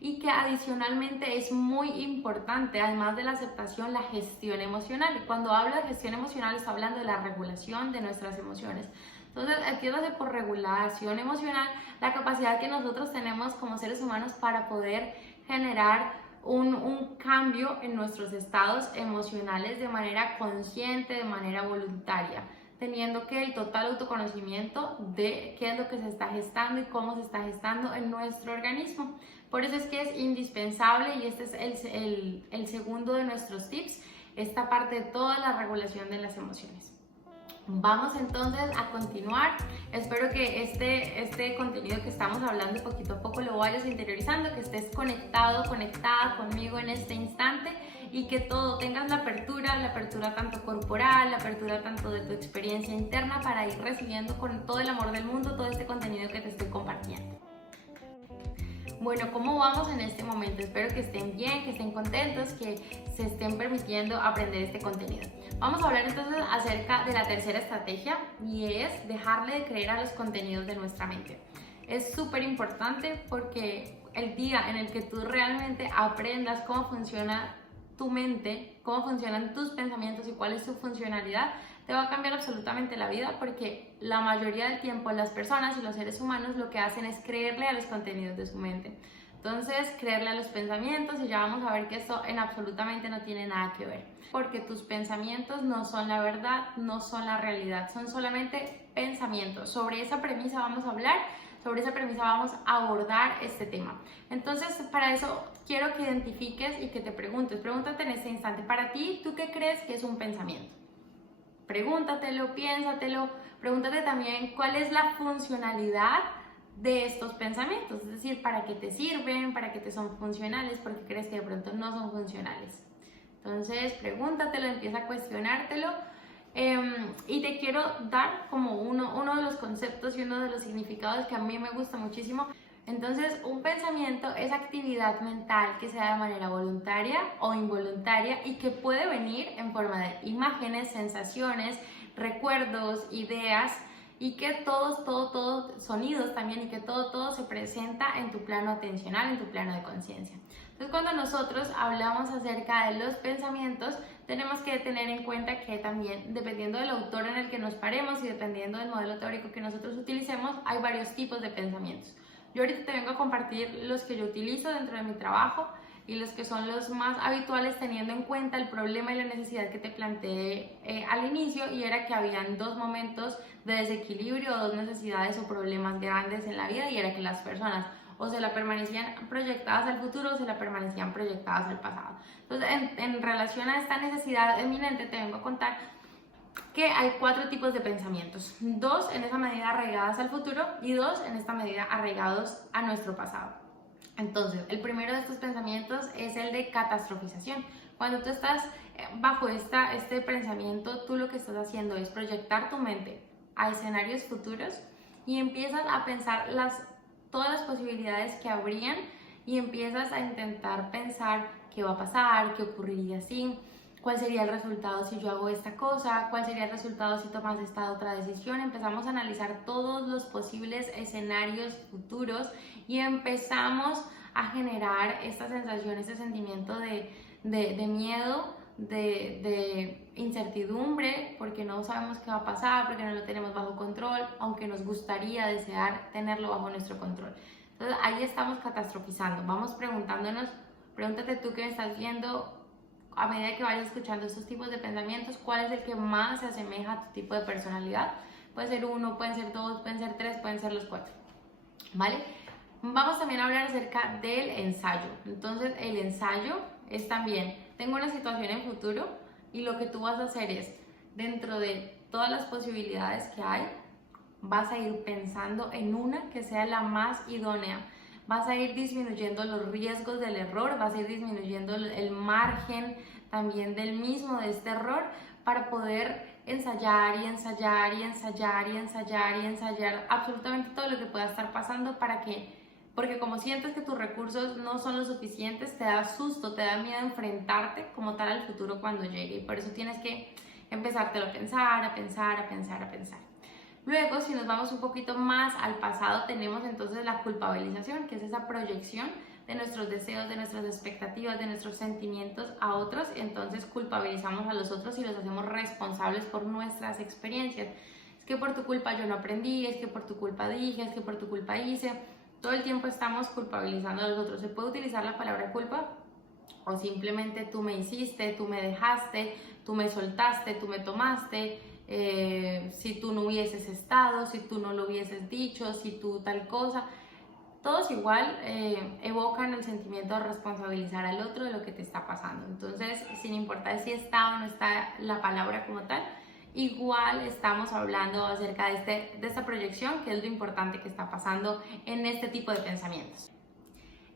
y que adicionalmente es muy importante, además de la aceptación, la gestión emocional. Y cuando hablo de gestión emocional estoy hablando de la regulación de nuestras emociones. Entonces, entiéndase por regulación emocional la capacidad que nosotros tenemos como seres humanos para poder generar un cambio en nuestros estados emocionales de manera consciente, de manera voluntaria, teniendo que el total autoconocimiento de qué es lo que se está gestando y cómo se está gestando en nuestro organismo. Por eso es que es indispensable, y este es el segundo de nuestros tips, esta parte de toda la regulación de las emociones. Vamos entonces a continuar. Espero que este contenido que estamos hablando poquito a poco lo vayas interiorizando, que estés conectado, conectada conmigo en este instante y que todo tengas la apertura tanto corporal, la apertura tanto de tu experiencia interna para ir recibiendo con todo el amor del mundo todo este contenido que te estoy compartiendo. Bueno, ¿cómo vamos en este momento? Espero que estén bien, que estén contentos, que se estén permitiendo aprender este contenido. Vamos a hablar entonces acerca de la tercera estrategia y es dejarle de creer a los contenidos de nuestra mente. Es súper importante porque el día en el que tú realmente aprendas cómo funciona tu mente, cómo funcionan tus pensamientos y cuál es su funcionalidad, te va a cambiar absolutamente la vida porque la mayoría del tiempo las personas y los seres humanos lo que hacen es creerle a los contenidos de su mente. Entonces, creerle a los pensamientos y ya vamos a ver que esto en absolutamente no tiene nada que ver. Porque tus pensamientos no son la verdad, no son la realidad, son solamente pensamientos. Sobre esa premisa vamos a hablar, sobre esa premisa vamos a abordar este tema. Entonces, para eso quiero que identifiques y que te preguntes. Pregúntate en este instante, para ti, ¿tú qué crees que es un pensamiento? Pregúntatelo, piénsatelo, pregúntate también cuál es la funcionalidad de estos pensamientos, es decir, para qué te sirven, para qué te son funcionales, porque crees que de pronto no son funcionales. Entonces, pregúntatelo, empieza a cuestionártelo y te quiero dar como uno de los conceptos y uno de los significados que a mí me gusta muchísimo. Entonces, un pensamiento es actividad mental que se da de manera voluntaria o involuntaria y que puede venir en forma de imágenes, sensaciones, recuerdos, ideas y que todos sonidos también y que todo se presenta en tu plano atencional, en tu plano de conciencia. Entonces, cuando nosotros hablamos acerca de los pensamientos, tenemos que tener en cuenta que también, dependiendo del autor en el que nos paremos y dependiendo del modelo teórico que nosotros utilicemos, hay varios tipos de pensamientos. Yo ahorita te vengo a compartir los que yo utilizo dentro de mi trabajo y los que son los más habituales teniendo en cuenta el problema y la necesidad que te planteé al inicio, y era que habían dos momentos de desequilibrio, dos necesidades o problemas grandes en la vida, y era que las personas o se la permanecían proyectadas al futuro o se la permanecían proyectadas al pasado. Entonces, en relación a esta necesidad eminente, te vengo a contar que hay 4 tipos de pensamientos, 2 en esa medida arraigadas al futuro y 2 en esta medida arraigados a nuestro pasado. Entonces, el primero de estos pensamientos es el de catastrofización. Cuando tú estás bajo este pensamiento, tú lo que estás haciendo es proyectar tu mente a escenarios futuros y empiezas a pensar todas las posibilidades que habrían y empiezas a intentar pensar qué va a pasar, qué ocurriría si, cuál sería el resultado si yo hago esta cosa, cuál sería el resultado si tomas esta otra decisión. Empezamos a analizar todos los posibles escenarios futuros y empezamos a generar esta sensación, este sentimiento de miedo, de incertidumbre, porque no sabemos qué va a pasar, porque no lo tenemos bajo control, aunque nos gustaría desear tenerlo bajo nuestro control. Entonces ahí estamos catastrofizando. Vamos preguntándonos, pregúntate tú que me estás viendo, a medida que vayas escuchando estos tipos de pensamientos, ¿cuál es el que más se asemeja a tu tipo de personalidad? Puede ser uno, pueden ser dos, pueden ser tres, pueden ser los cuatro, ¿vale? Vamos también a hablar acerca del ensayo. Entonces el ensayo es también, tengo una situación en futuro y lo que tú vas a hacer es, dentro de todas las posibilidades que hay, vas a ir pensando en una que sea la más idónea. Vas a ir disminuyendo los riesgos del error, vas a ir disminuyendo el margen también del mismo de este error para poder ensayar y ensayar y ensayar y ensayar y ensayar absolutamente todo lo que pueda estar pasando porque como sientes que tus recursos no son lo suficientes, te da susto, te da miedo enfrentarte como tal al futuro cuando llegue, y por eso tienes que empezártelo a pensar, a pensar, a pensar, a pensar. Luego, si nos vamos un poquito más al pasado, tenemos entonces la culpabilización, que es esa proyección de nuestros deseos, de nuestras expectativas, de nuestros sentimientos a otros. Entonces culpabilizamos a los otros y los hacemos responsables por nuestras experiencias. Es que por tu culpa yo no aprendí, es que por tu culpa dije, es que por tu culpa hice. Todo el tiempo estamos culpabilizando a los otros. Se puede utilizar la palabra culpa o simplemente tú me hiciste, tú me dejaste, tú me soltaste, tú me tomaste. Si tú no hubieses estado, si tú no lo hubieses dicho, si tú tal cosa, todos igual evocan el sentimiento de responsabilizar al otro de lo que te está pasando. Entonces, sin importar si está o no está la palabra como tal, igual estamos hablando acerca de esta proyección, que es lo importante que está pasando en este tipo de pensamientos.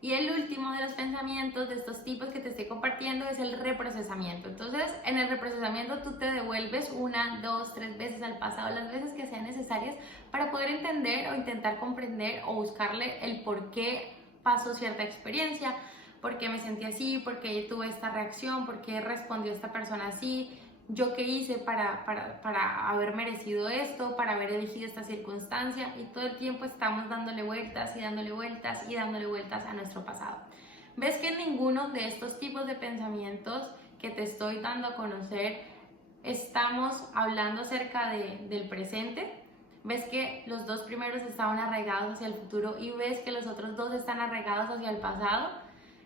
Y el último de los pensamientos de estos tipos que te estoy compartiendo es el reprocesamiento. Entonces, en el reprocesamiento tú te devuelves una, dos, tres veces al pasado, las veces que sean necesarias para poder entender o intentar comprender o buscarle el por qué pasó cierta experiencia, por qué me sentí así, por qué tuve esta reacción, por qué respondió esta persona así, yo qué hice para haber merecido esto, para haber elegido esta circunstancia, y todo el tiempo estamos dándole vueltas y dándole vueltas y dándole vueltas a nuestro pasado. ¿Ves que ninguno de estos tipos de pensamientos que te estoy dando a conocer estamos hablando acerca del presente? ¿Ves que los dos primeros estaban arraigados hacia el futuro y ves que los otros dos están arraigados hacia el pasado?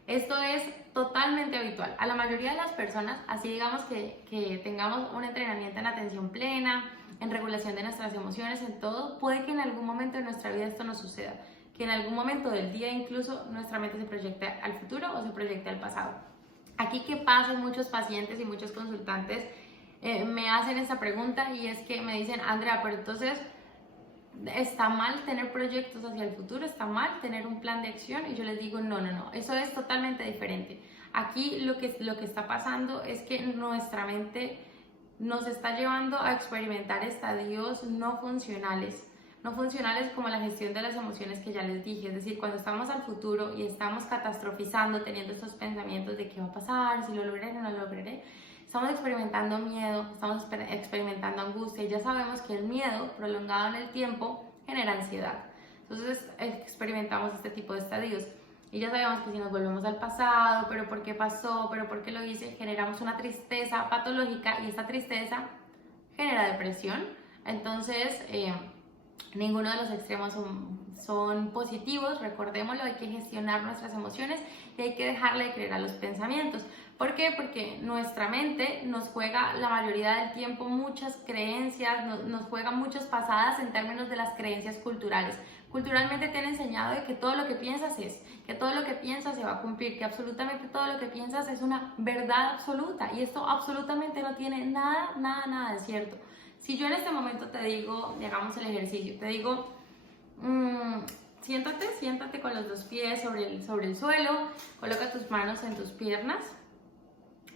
Esto es totalmente habitual. A la mayoría de las personas, así digamos que tengamos un entrenamiento en atención plena, en regulación de nuestras emociones, en todo, puede que en algún momento de nuestra vida esto nos suceda, que en algún momento del día incluso nuestra mente se proyecte al futuro o se proyecte al pasado. Aquí, ¿qué pasa? Muchos pacientes y muchos consultantes me hacen esta pregunta, y es que me dicen: Andrea, pero entonces ¿está mal tener proyectos hacia el futuro? ¿Está mal tener un plan de acción? Y yo les digo, no, eso es totalmente diferente. Aquí lo que está pasando es que nuestra mente nos está llevando a experimentar estadios no funcionales como la gestión de las emociones que ya les dije. Es decir, cuando estamos al futuro y estamos catastrofizando, teniendo estos pensamientos de qué va a pasar, si lo lograré o no lo lograré, estamos experimentando miedo, estamos experimentando angustia, y ya sabemos que el miedo prolongado en el tiempo genera ansiedad. Entonces experimentamos este tipo de estadios, y ya sabemos que si nos volvemos al pasado, pero por qué pasó, pero por qué lo hice, generamos una tristeza patológica, y esta tristeza genera depresión. Entonces ninguno de los extremos son positivos. Recordémoslo, hay que gestionar nuestras emociones y hay que dejarle de creer a los pensamientos. ¿Por qué? Porque nuestra mente nos juega la mayoría del tiempo muchas creencias, nos juega muchas pasadas en términos de las creencias culturales. Culturalmente te han enseñado de que todo lo que piensas que todo lo que piensas se va a cumplir, que absolutamente todo lo que piensas es una verdad absoluta, y esto absolutamente no tiene nada de cierto. Si yo en este momento te digo, hagamos el ejercicio, te digo, siéntate con los dos pies sobre el suelo, coloca tus manos en tus piernas.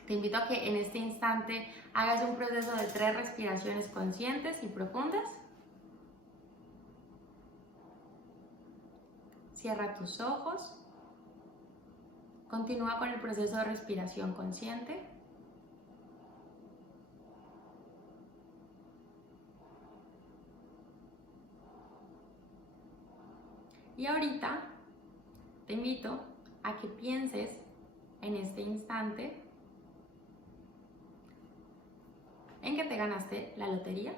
Te invito a que en este instante hagas un proceso de 3 respiraciones conscientes y profundas. Cierra tus ojos. Continúa con el proceso de respiración consciente. Y ahorita te invito a que pienses en este instante en que te ganaste la lotería.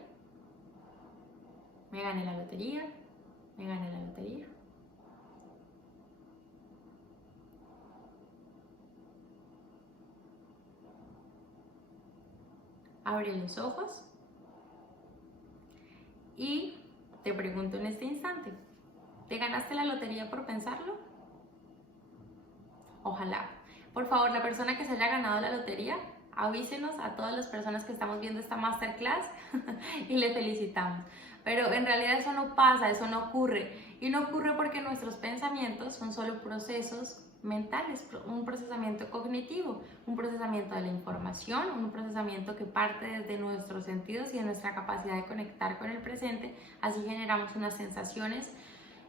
Me gané la lotería, me gané la lotería. Abre los ojos y te pregunto en este instante, ¿te ganaste la lotería por pensarlo? Ojalá. Por favor, la persona que se haya ganado la lotería, avísenos a todas las personas que estamos viendo esta masterclass y le felicitamos. Pero en realidad eso no pasa, eso no ocurre. Y no ocurre porque nuestros pensamientos son solo procesos mentales, un procesamiento cognitivo, un procesamiento de la información, un procesamiento que parte desde nuestros sentidos y de nuestra capacidad de conectar con el presente. Así generamos unas sensaciones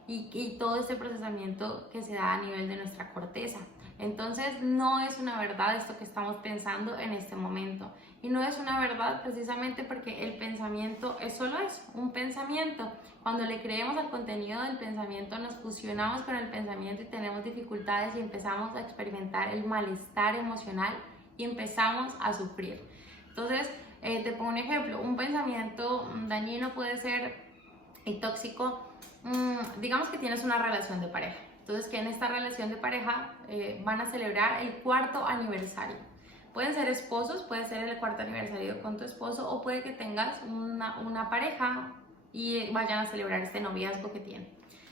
y todo este procesamiento que se da a nivel de nuestra corteza. Entonces no es una verdad esto que estamos pensando en este momento, y no es una verdad precisamente porque el pensamiento es solo eso, un pensamiento. Cuando le creemos al contenido del pensamiento nos fusionamos con el pensamiento y tenemos dificultades y empezamos a experimentar el malestar emocional y empezamos a sufrir. Entonces te pongo un ejemplo, un pensamiento dañino puede ser y tóxico. Digamos que tienes una relación de pareja. Entonces, que en esta relación de pareja van a celebrar el 4º aniversario. Pueden ser esposos, puede ser el 4º aniversario con tu esposo, o puede que tengas una pareja y vayan a celebrar este noviazgo que tienen,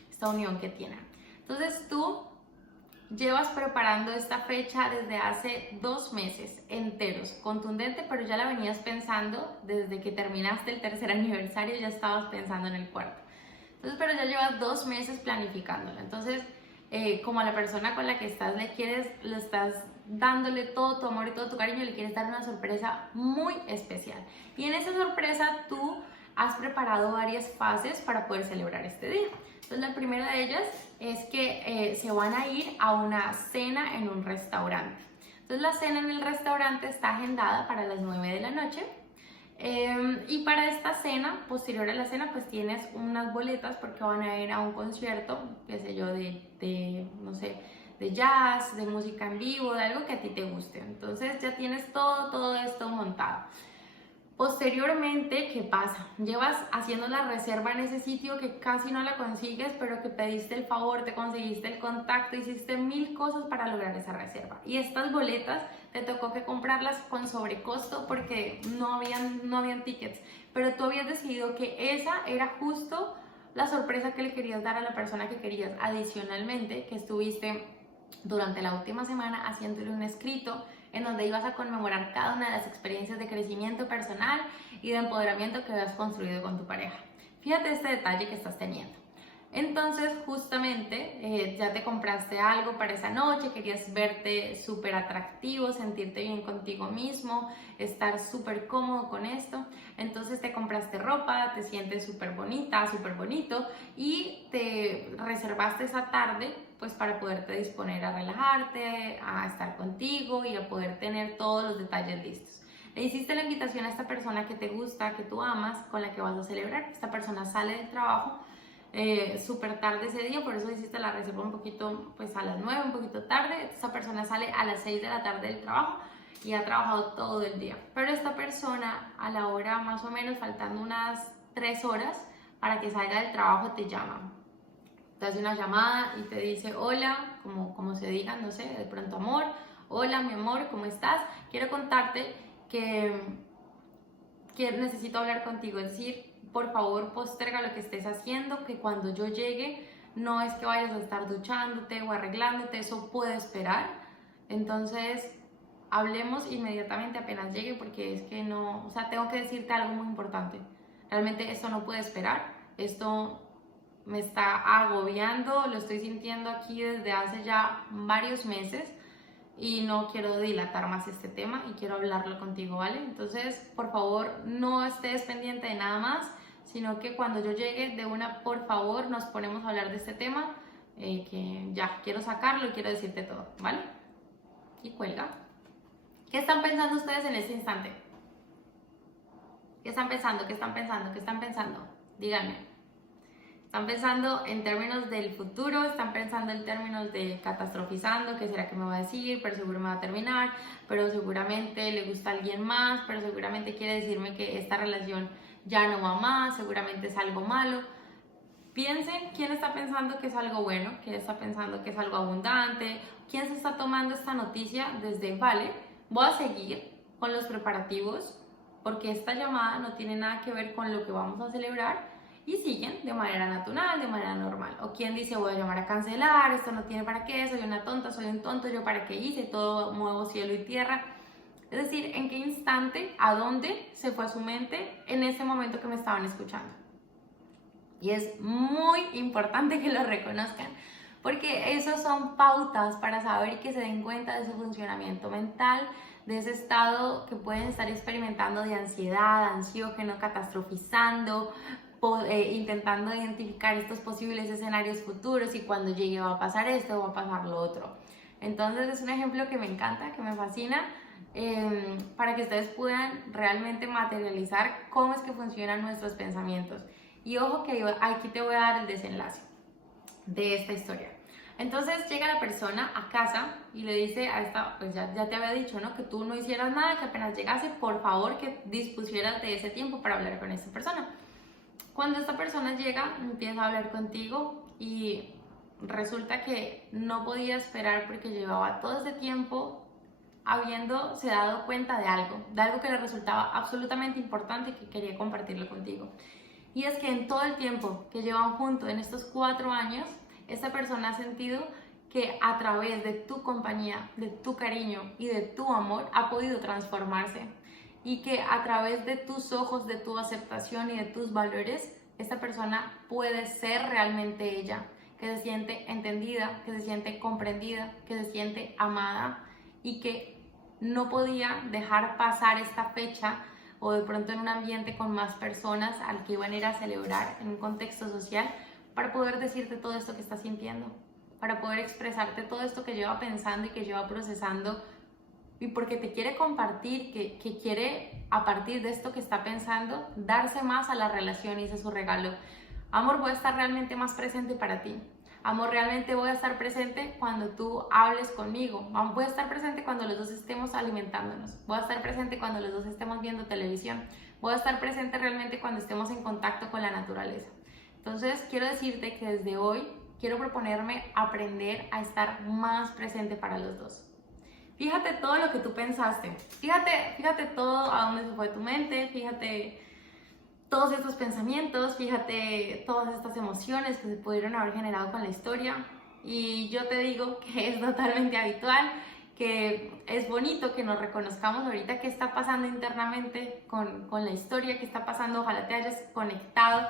esta unión que tienen. Entonces, tú llevas preparando esta fecha desde hace 2 meses enteros, contundente, pero ya la venías pensando desde que terminaste el 3er aniversario, ya estabas pensando en el 4º. Entonces, pero ya llevas 2 meses planificándolo. Entonces, como a la persona con la que estás le estás dándole todo tu amor y todo tu cariño, le quieres dar una sorpresa muy especial. Y en esa sorpresa tú has preparado varias fases para poder celebrar este día. Entonces, la primera de ellas es que se van a ir a una cena en un restaurante. Entonces, la cena en el restaurante está agendada para las 9 de la noche. Y para esta cena, posterior a la cena, pues tienes unas boletas porque van a ir a un concierto, qué sé yo, no sé, de jazz, de música en vivo, de algo que a ti te guste. Entonces ya tienes todo esto montado. Posteriormente, ¿qué pasa? Llevas haciendo la reserva en ese sitio que casi no la consigues, pero que pediste el favor, te conseguiste el contacto, hiciste 1000 cosas para lograr esa reserva. Y estas boletas te tocó que comprarlas con sobrecosto porque no habían tickets, pero tú habías decidido que esa era justo la sorpresa que le querías dar a la persona que querías. Adicionalmente, que estuviste durante la última semana haciéndole un escrito en donde ibas a conmemorar cada una de las experiencias de crecimiento personal y de empoderamiento que habías construido con tu pareja. Fíjate este detalle que estás teniendo. Entonces, justamente, ya te compraste algo para esa noche, querías verte súper atractivo, sentirte bien contigo mismo, estar súper cómodo con esto. Entonces te compraste ropa, te sientes súper bonita, súper bonito, y te reservaste esa tarde pues para poderte disponer a relajarte, a estar contigo y a poder tener todos los detalles listos. Le hiciste la invitación a esta persona que te gusta, que tú amas, con la que vas a celebrar. Esta persona sale del trabajo súper tarde ese día, por eso hiciste la reserva un poquito, pues a las 9, un poquito tarde. Esta persona sale a las 6 de la tarde del trabajo y ha trabajado todo el día. Pero esta persona, a la hora más o menos, faltando unas 3 horas para que salga del trabajo, te llama. Te hace una llamada y te dice: hola, como se digan, no sé, de pronto amor, hola mi amor, ¿cómo estás? Quiero contarte que necesito hablar contigo, es decir, por favor posterga lo que estés haciendo, que cuando yo llegue no es que vayas a estar duchándote o arreglándote, eso puede esperar. Entonces hablemos inmediatamente apenas llegue, porque es que no, o sea, tengo que decirte algo muy importante. Realmente esto no puede esperar, esto me está agobiando, lo estoy sintiendo aquí desde hace ya varios meses y no quiero dilatar más este tema y quiero hablarlo contigo, ¿vale? Entonces, por favor, no estés pendiente de nada más, sino que cuando yo llegue de una, por favor, nos ponemos a hablar de este tema, que ya quiero sacarlo y quiero decirte todo, ¿vale? Y cuelga. ¿Qué están pensando ustedes en este instante? ¿Qué están pensando? ¿Qué están pensando? ¿Qué están pensando? Díganme. Están pensando en términos del futuro, están pensando en términos de catastrofizando, qué será que me va a decir, pero seguro me va a terminar, pero seguramente le gusta a alguien más, pero seguramente quiere decirme que esta relación ya no va más, seguramente es algo malo. Piensen quién está pensando que es algo bueno, quién está pensando que es algo abundante, quién se está tomando esta noticia desde, vale, voy a seguir con los preparativos porque esta llamada no tiene nada que ver con lo que vamos a celebrar, y siguen de manera natural, de manera normal. O quien dice, voy a llamar a cancelar, esto no tiene para qué, soy una tonta, soy un tonto, yo para qué hice, todo muevo cielo y tierra. Es decir, en qué instante, a dónde se fue su mente en ese momento que me estaban escuchando. Y es muy importante que lo reconozcan, porque esos son pautas para saber y que se den cuenta de su funcionamiento mental, de ese estado que pueden estar experimentando de ansiedad, ansiógeno, catastrofizando, intentando identificar estos posibles escenarios futuros y cuando llegue va a pasar esto o va a pasar lo otro. Entonces es un ejemplo que me encanta, que me fascina, para que ustedes puedan realmente materializar cómo es que funcionan nuestros pensamientos. Y ojo que aquí te voy a dar el desenlace de esta historia. Entonces llega la persona a casa y le dice a esta, pues ya te había dicho, ¿no? Que tú no hicieras nada, que apenas llegase, por favor que dispusieras de ese tiempo para hablar con esta persona. Cuando esta persona llega, empieza a hablar contigo y resulta que no podía esperar porque llevaba todo ese tiempo habiéndose dado cuenta de algo que le resultaba absolutamente importante y que quería compartirlo contigo. Y es que en todo el tiempo que llevan juntos, en estos 4 años, esta persona ha sentido que a través de tu compañía, de tu cariño y de tu amor ha podido transformarse. Y que a través de tus ojos, de tu aceptación y de tus valores, esta persona puede ser realmente ella, que se siente entendida, que se siente comprendida, que se siente amada y que no podía dejar pasar esta fecha o de pronto en un ambiente con más personas al que iban a ir a celebrar en un contexto social para poder decirte todo esto que está sintiendo, para poder expresarte todo esto que lleva pensando y que lleva procesando, y porque te quiere compartir, que quiere a partir de esto que está pensando darse más a la relación, y ese es su regalo. Amor, voy a estar realmente más presente para ti. Amor, realmente voy a estar presente cuando tú hables conmigo. Voy a estar presente cuando los dos estemos alimentándonos. Voy a estar presente cuando los dos estemos viendo televisión. Voy a estar presente realmente cuando estemos en contacto con la naturaleza. Entonces, quiero decirte que desde hoy quiero proponerme aprender a estar más presente para los dos. Fíjate todo lo que tú pensaste. Fíjate todo a dónde se fue tu mente. Fíjate todos estos pensamientos, fíjate todas estas emociones que se pudieron haber generado con la historia. Y yo te digo que es totalmente habitual, que es bonito que nos reconozcamos ahorita qué está pasando internamente con la historia, qué está pasando. Ojalá te hayas conectado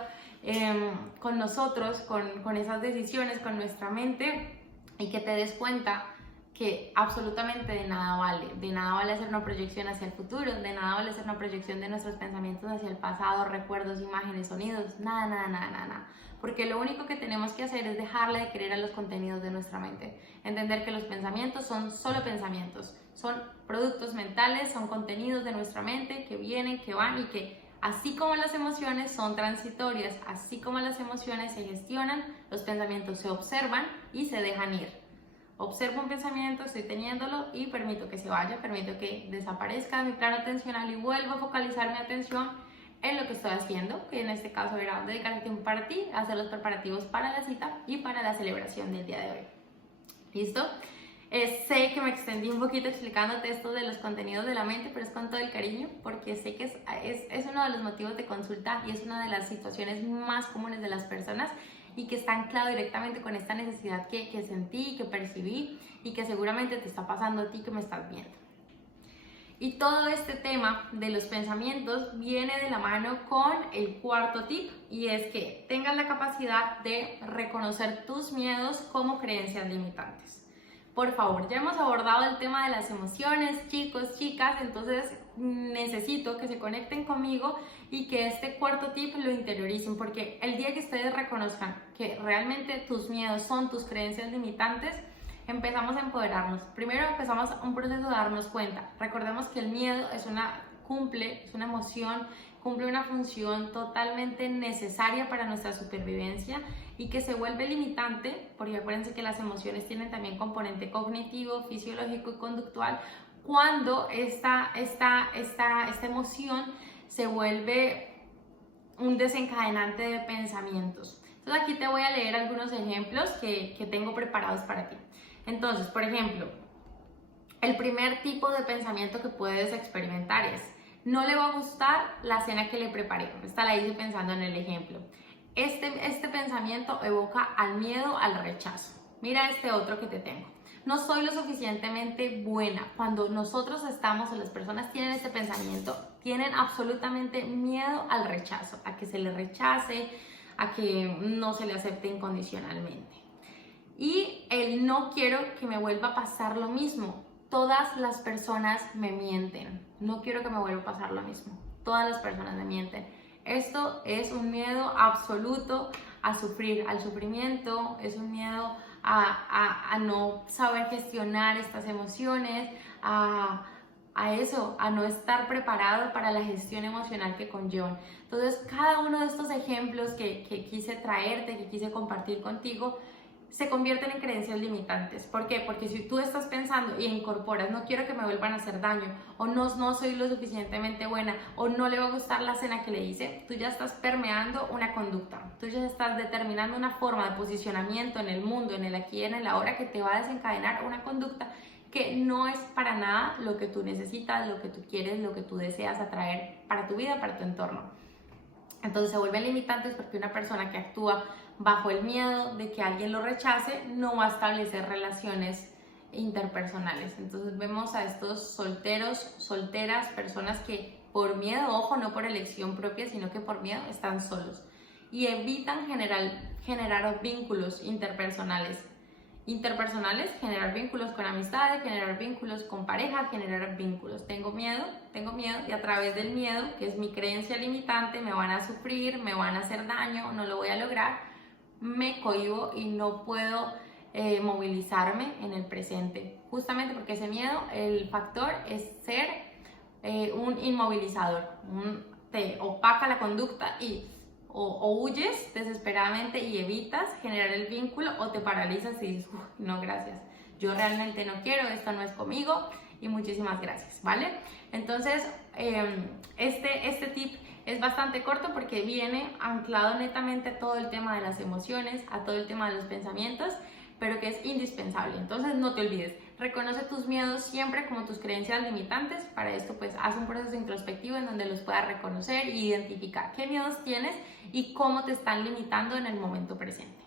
con nosotros, con esas decisiones, con nuestra mente, y que te des cuenta que absolutamente de nada vale hacer una proyección hacia el futuro, de nada vale hacer una proyección de nuestros pensamientos hacia el pasado, recuerdos, imágenes, sonidos, nada, porque lo único que tenemos que hacer es dejarle de creer a los contenidos de nuestra mente, entender que los pensamientos son solo pensamientos, son productos mentales, son contenidos de nuestra mente que vienen, que van, y que así como las emociones son transitorias, así como las emociones se gestionan, los pensamientos se observan y se dejan ir. Observo un pensamiento, estoy teniéndolo y permito que se vaya, permito que desaparezca de mi plano atencional y vuelvo a focalizar mi atención en lo que estoy haciendo, que en este caso era dedicar tiempo para ti, hacer los preparativos para la cita y para la celebración del día de hoy. ¿Listo? Sé que me extendí un poquito explicándote esto de los contenidos de la mente, pero es con todo el cariño, porque sé que es uno de los motivos de consulta y es una de las situaciones más comunes de las personas, y que está anclado directamente con esta necesidad que sentí, que percibí y que seguramente te está pasando a ti que me estás viendo. Y todo este tema de los pensamientos viene de la mano con el cuarto tip, y es que tengas la capacidad de reconocer tus miedos como creencias limitantes. Por favor, ya hemos abordado el tema de las emociones, chicos, chicas, entonces necesito que se conecten conmigo y que este cuarto tip lo interioricen, porque el día que ustedes reconozcan que realmente tus miedos son tus creencias limitantes, empezamos a empoderarnos. Primero empezamos un proceso de darnos cuenta. Recordemos que el miedo es una emoción cumple una función totalmente necesaria para nuestra supervivencia y que se vuelve limitante, porque acuérdense que las emociones tienen también componente cognitivo, fisiológico y conductual, cuando esta emoción se vuelve un desencadenante de pensamientos. Entonces aquí te voy a leer algunos ejemplos que tengo preparados para ti. Entonces, por ejemplo, el primer tipo de pensamiento que puedes experimentar es: no le va a gustar la cena que le preparé. Esta la hice pensando en el ejemplo. Este pensamiento evoca al miedo, al rechazo. Mira este otro que te tengo: no soy lo suficientemente buena. Cuando nosotros estamos o las personas tienen este pensamiento, tienen absolutamente miedo al rechazo, a que se le rechace, a que no se le acepte incondicionalmente. Y el no quiero que me vuelva a pasar lo mismo. Todas las personas me mienten. No quiero que me vuelva a pasar lo mismo. Todas las personas me mienten. Esto es un miedo absoluto a sufrir, al sufrimiento. Es un miedo a no saber gestionar estas emociones, a no estar preparado para la gestión emocional que conllevan. Entonces, cada uno de estos ejemplos que quise traerte, que quise compartir contigo, se convierten en creencias limitantes. ¿Por qué? Porque si tú estás pensando y incorporas: no quiero que me vuelvan a hacer daño, o no soy lo suficientemente buena, o no le va a gustar la cena que le hice, tú ya estás permeando una conducta, tú ya estás determinando una forma de posicionamiento en el mundo, en el aquí y en el ahora, que te va a desencadenar una conducta que no es para nada lo que tú necesitas, lo que tú quieres, lo que tú deseas atraer para tu vida, para tu entorno. Entonces se vuelven limitantes porque una persona que actúa bajo el miedo de que alguien lo rechace no va a establecer relaciones interpersonales. Entonces vemos a estos solteros, solteras, personas que por miedo, ojo, no por elección propia, sino que por miedo están solos y evitan generar vínculos interpersonales. Generar vínculos con amistades, generar vínculos con pareja, generar vínculos. Tengo miedo y a través del miedo, que es mi creencia limitante, me van a sufrir, me van a hacer daño, no lo voy a lograr, me cohíbo y no puedo movilizarme en el presente. Justamente porque ese miedo, el factor es ser un inmovilizador, te opaca la conducta y o huyes desesperadamente y evitas generar el vínculo, o te paralizas y dices: no, gracias, yo realmente no quiero, esto no es conmigo y muchísimas gracias, ¿vale? Entonces, este tip es bastante corto porque viene anclado netamente a todo el tema de las emociones, a todo el tema de los pensamientos, pero que es indispensable. Entonces, no te olvides, reconoce tus miedos siempre como tus creencias limitantes. Para esto, pues, haz un proceso introspectivo en donde los puedas reconocer e identificar qué miedos tienes y cómo te están limitando en el momento presente.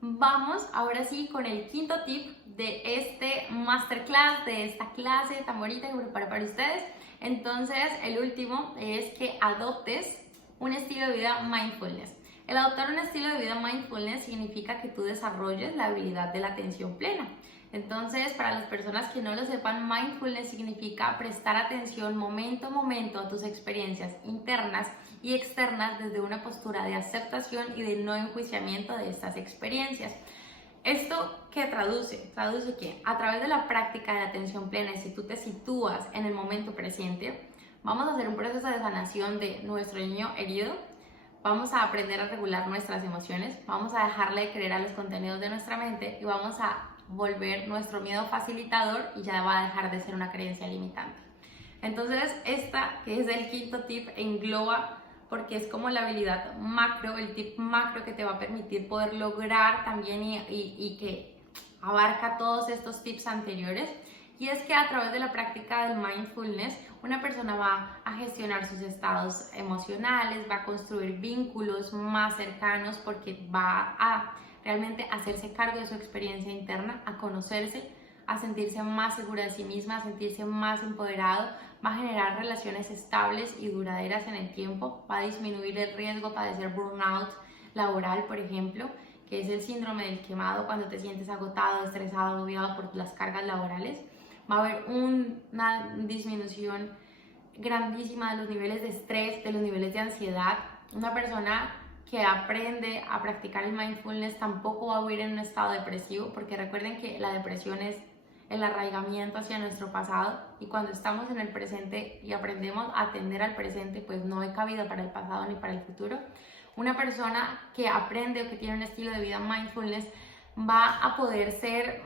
Vamos ahora sí con el quinto tip de este masterclass, de esta clase tan bonita que preparé para ustedes. Entonces, el último es que adoptes un estilo de vida mindfulness. El adoptar un estilo de vida mindfulness significa que tú desarrolles la habilidad de la atención plena. Entonces, para las personas que no lo sepan, mindfulness significa prestar atención momento a momento a tus experiencias internas y externas desde una postura de aceptación y de no enjuiciamiento de estas experiencias. ¿Esto qué traduce? Traduce que a través de la práctica de la atención plena, y si tú te sitúas en el momento presente, vamos a hacer un proceso de sanación de nuestro niño herido. Vamos a aprender a regular nuestras emociones, vamos a dejarle de creer a los contenidos de nuestra mente y vamos a volver nuestro miedo facilitador, y ya va a dejar de ser una creencia limitante. Entonces, esta que es el quinto tip engloba, porque es como la habilidad macro, el tip macro que te va a permitir poder lograr también y que abarca todos estos tips anteriores. Y es que a través de la práctica del mindfulness, una persona va a gestionar sus estados emocionales, va a construir vínculos más cercanos porque va a realmente hacerse cargo de su experiencia interna, a conocerse, a sentirse más segura de sí misma, a sentirse más empoderado, va a generar relaciones estables y duraderas en el tiempo, va a disminuir el riesgo de padecer burnout laboral, por ejemplo, que es el síndrome del quemado, cuando te sientes agotado, estresado, agobiado por las cargas laborales. Va a haber una disminución grandísima de los niveles de estrés, de los niveles de ansiedad. Una persona que aprende a practicar el mindfulness tampoco va a vivir en un estado depresivo, porque recuerden que la depresión es el arraigamiento hacia nuestro pasado, y cuando estamos en el presente y aprendemos a atender al presente, pues no hay cabida para el pasado ni para el futuro. Una persona que aprende o que tiene un estilo de vida mindfulness va a poder ser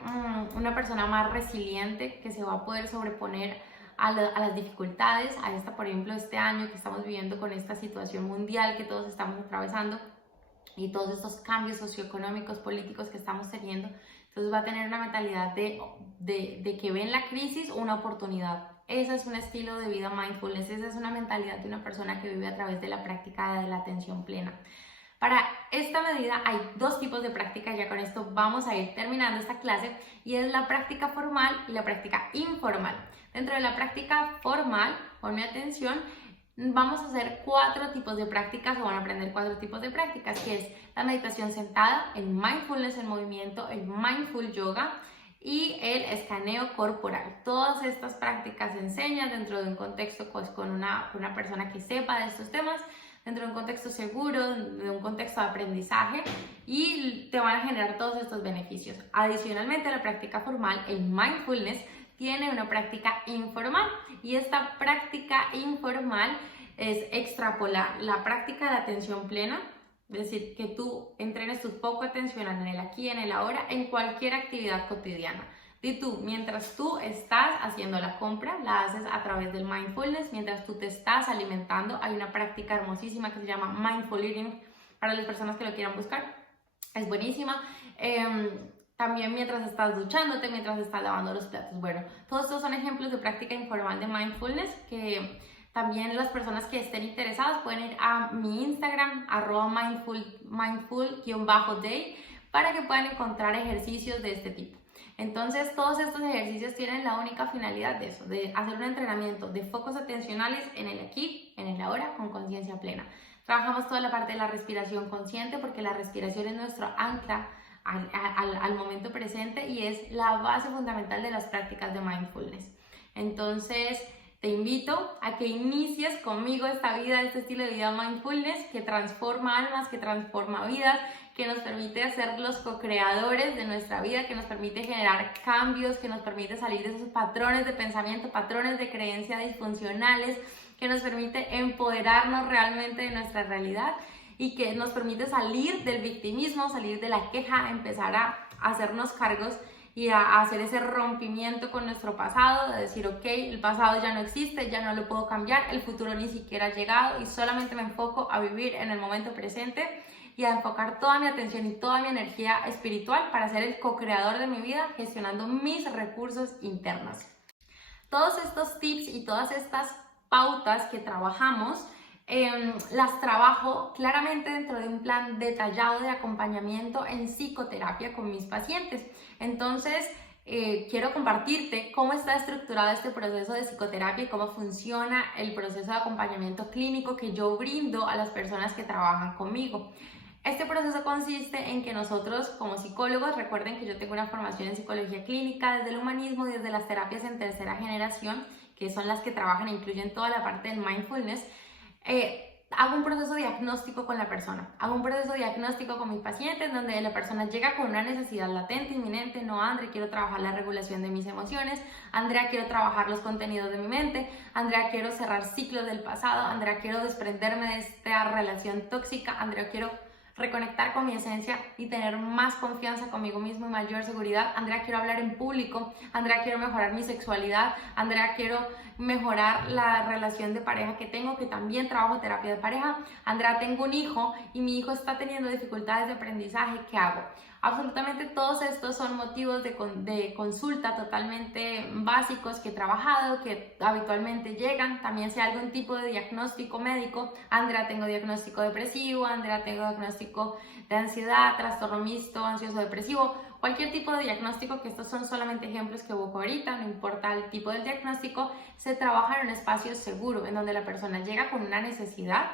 una persona más resiliente, que se va a poder sobreponer a las dificultades, a esta, por ejemplo, este año que estamos viviendo con esta situación mundial que todos estamos atravesando y todos estos cambios socioeconómicos, políticos que estamos teniendo. Entonces va a tener una mentalidad de que ve en la crisis una oportunidad. Ese es un estilo de vida mindfulness, esa es una mentalidad de una persona que vive a través de la práctica de la atención plena. Para esta medida hay dos tipos de práctica, ya con esto vamos a ir terminando esta clase, y es la práctica formal y la práctica informal. Dentro de la práctica formal, ponme atención, vamos a hacer 4 tipos de prácticas, o van a aprender 4 tipos de prácticas, que es la meditación sentada, el mindfulness en movimiento, el mindful yoga y el escaneo corporal. Todas estas prácticas se enseñan dentro de un contexto pues, con una persona que sepa de estos temas, dentro de un contexto seguro, de un contexto de aprendizaje, y te van a generar todos estos beneficios. Adicionalmente a la práctica formal, el mindfulness tiene una práctica informal, y esta práctica informal es extrapolar la práctica de la atención plena, es decir, que tú entrenes tu foco atencional en el aquí y en el ahora en cualquier actividad cotidiana. Y tú, mientras tú estás haciendo la compra, la haces a través del mindfulness. Mientras tú te estás alimentando, hay una práctica hermosísima que se llama Mindful Eating para las personas que lo quieran buscar. Es buenísima. También mientras estás duchándote, mientras estás lavando los platos. Bueno, todos estos son ejemplos de práctica informal de mindfulness que también las personas que estén interesadas pueden ir a mi Instagram, @mindful_day, para que puedan encontrar ejercicios de este tipo. Entonces, todos estos ejercicios tienen la única finalidad de eso, de hacer un entrenamiento de focos atencionales en el aquí, en el ahora, con conciencia plena. Trabajamos toda la parte de la respiración consciente, porque la respiración es nuestro ancla al momento presente y es la base fundamental de las prácticas de mindfulness. Entonces, te invito a que inicies conmigo esta vida, este estilo de vida mindfulness que transforma almas, que transforma vidas, que nos permite ser los co-creadores de nuestra vida, que nos permite generar cambios, que nos permite salir de esos patrones de pensamiento, patrones de creencia disfuncionales, que nos permite empoderarnos realmente de nuestra realidad y que nos permite salir del victimismo, salir de la queja, empezar a hacernos cargos y a hacer ese rompimiento con nuestro pasado, de decir, ok, el pasado ya no existe, ya no lo puedo cambiar, el futuro ni siquiera ha llegado y solamente me enfoco a vivir en el momento presente y a enfocar toda mi atención y toda mi energía espiritual para ser el co-creador de mi vida, gestionando mis recursos internos. Todos estos tips y todas estas pautas que trabajamos, las trabajo claramente dentro de un plan detallado de acompañamiento en psicoterapia con mis pacientes. Entonces, quiero compartirte cómo está estructurado este proceso de psicoterapia y cómo funciona el proceso de acompañamiento clínico que yo brindo a las personas que trabajan conmigo. Este proceso consiste en que nosotros como psicólogos, recuerden que yo tengo una formación en psicología clínica desde el humanismo y desde las terapias en tercera generación, que son las que trabajan e incluyen toda la parte del mindfulness. Hago un proceso diagnóstico con la persona, hago un proceso diagnóstico con mis pacientes donde la persona llega con una necesidad latente, inminente. No, Andrea, quiero trabajar la regulación de mis emociones. Andrea, quiero trabajar los contenidos de mi mente. Andrea, quiero cerrar ciclos del pasado. Andrea, quiero desprenderme de esta relación tóxica. Andrea, quiero reconectar con mi esencia y tener más confianza conmigo mismo y mayor seguridad. Andrea, quiero hablar en público. Andrea, quiero mejorar mi sexualidad. Andrea, quiero mejorar la relación de pareja que tengo, que también trabajo terapia de pareja. Andrea, tengo un hijo y mi hijo está teniendo dificultades de aprendizaje. ¿Qué hago? Absolutamente todos estos son motivos de consulta totalmente básicos que he trabajado, que habitualmente llegan. También si hay algún tipo de diagnóstico médico, Andrea, tengo diagnóstico depresivo, Andrea, tengo diagnóstico de ansiedad, trastorno mixto, ansioso depresivo, cualquier tipo de diagnóstico, que estos son solamente ejemplos que busco ahorita, no importa el tipo del diagnóstico, se trabaja en un espacio seguro, en donde la persona llega con una necesidad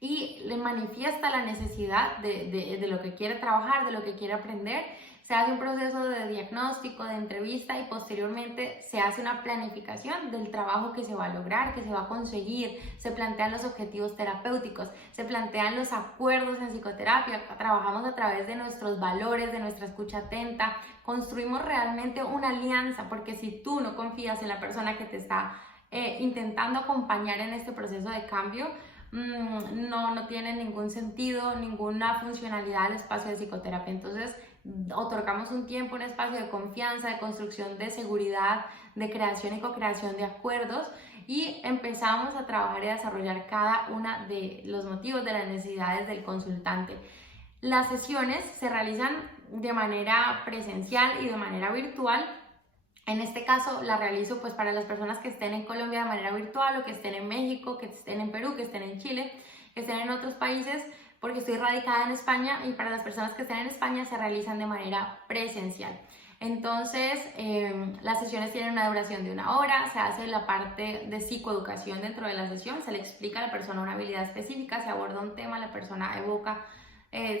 y le manifiesta la necesidad de lo que quiere trabajar, de lo que quiere aprender, Se hace un proceso de diagnóstico, de entrevista y posteriormente se hace una planificación del trabajo que se va a lograr, que se va a conseguir, se plantean los objetivos terapéuticos, se plantean los acuerdos en psicoterapia, trabajamos a través de nuestros valores, de nuestra escucha atenta, construimos realmente una alianza, porque si tú no confías en la persona que te está intentando acompañar en este proceso de cambio, no tiene ningún sentido, ninguna funcionalidad el espacio de psicoterapia. Entonces otorgamos un tiempo, un espacio de confianza, de construcción de seguridad, de creación y co-creación de acuerdos, y empezamos a trabajar y a desarrollar cada uno de los motivos, de las necesidades del consultante. Las sesiones se realizan de manera presencial y de manera virtual. En este caso la realizo pues para las personas que estén en Colombia de manera virtual, o que estén en México, que estén en Perú, que estén en Chile, que estén en otros países, porque estoy radicada en España, y para las personas que estén en España se realizan de manera presencial. Entonces las sesiones tienen una duración de 1 hora, se hace la parte de psicoeducación dentro de la sesión, se le explica a la persona una habilidad específica, se aborda un tema, la persona evoca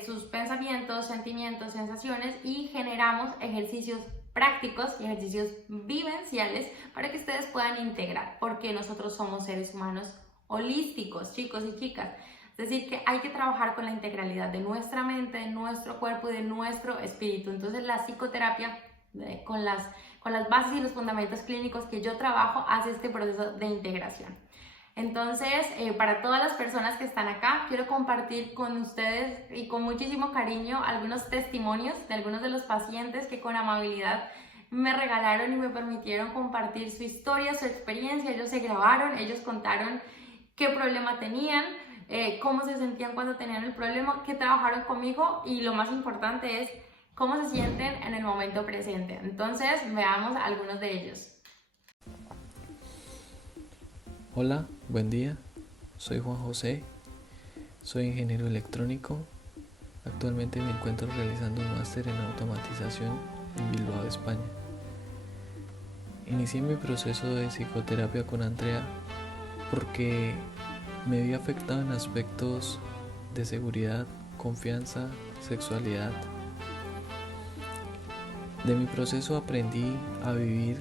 sus pensamientos, sentimientos, sensaciones, y generamos ejercicios prácticos y ejercicios vivenciales para que ustedes puedan integrar, porque nosotros somos seres humanos holísticos, chicos y chicas. Es decir, que hay que trabajar con la integralidad de nuestra mente, de nuestro cuerpo y de nuestro espíritu. Entonces la psicoterapia, con las bases y los fundamentos clínicos que yo trabajo, hace este proceso de integración. Entonces, para todas las personas que están acá, quiero compartir con ustedes y con muchísimo cariño algunos testimonios de algunos de los pacientes que con amabilidad me regalaron y me permitieron compartir su historia, su experiencia. Ellos se grabaron, ellos contaron qué problema tenían, cómo se sentían cuando tenían el problema, qué trabajaron conmigo, y lo más importante es cómo se sienten en el momento presente. Entonces, veamos algunos de ellos. Hola, buen día. Soy Juan José, soy ingeniero electrónico. Actualmente me encuentro realizando un máster en automatización en Bilbao, España. Inicié mi proceso de psicoterapia con Andrea porque me vi afectado en aspectos de seguridad, confianza, sexualidad. De mi proceso aprendí a vivir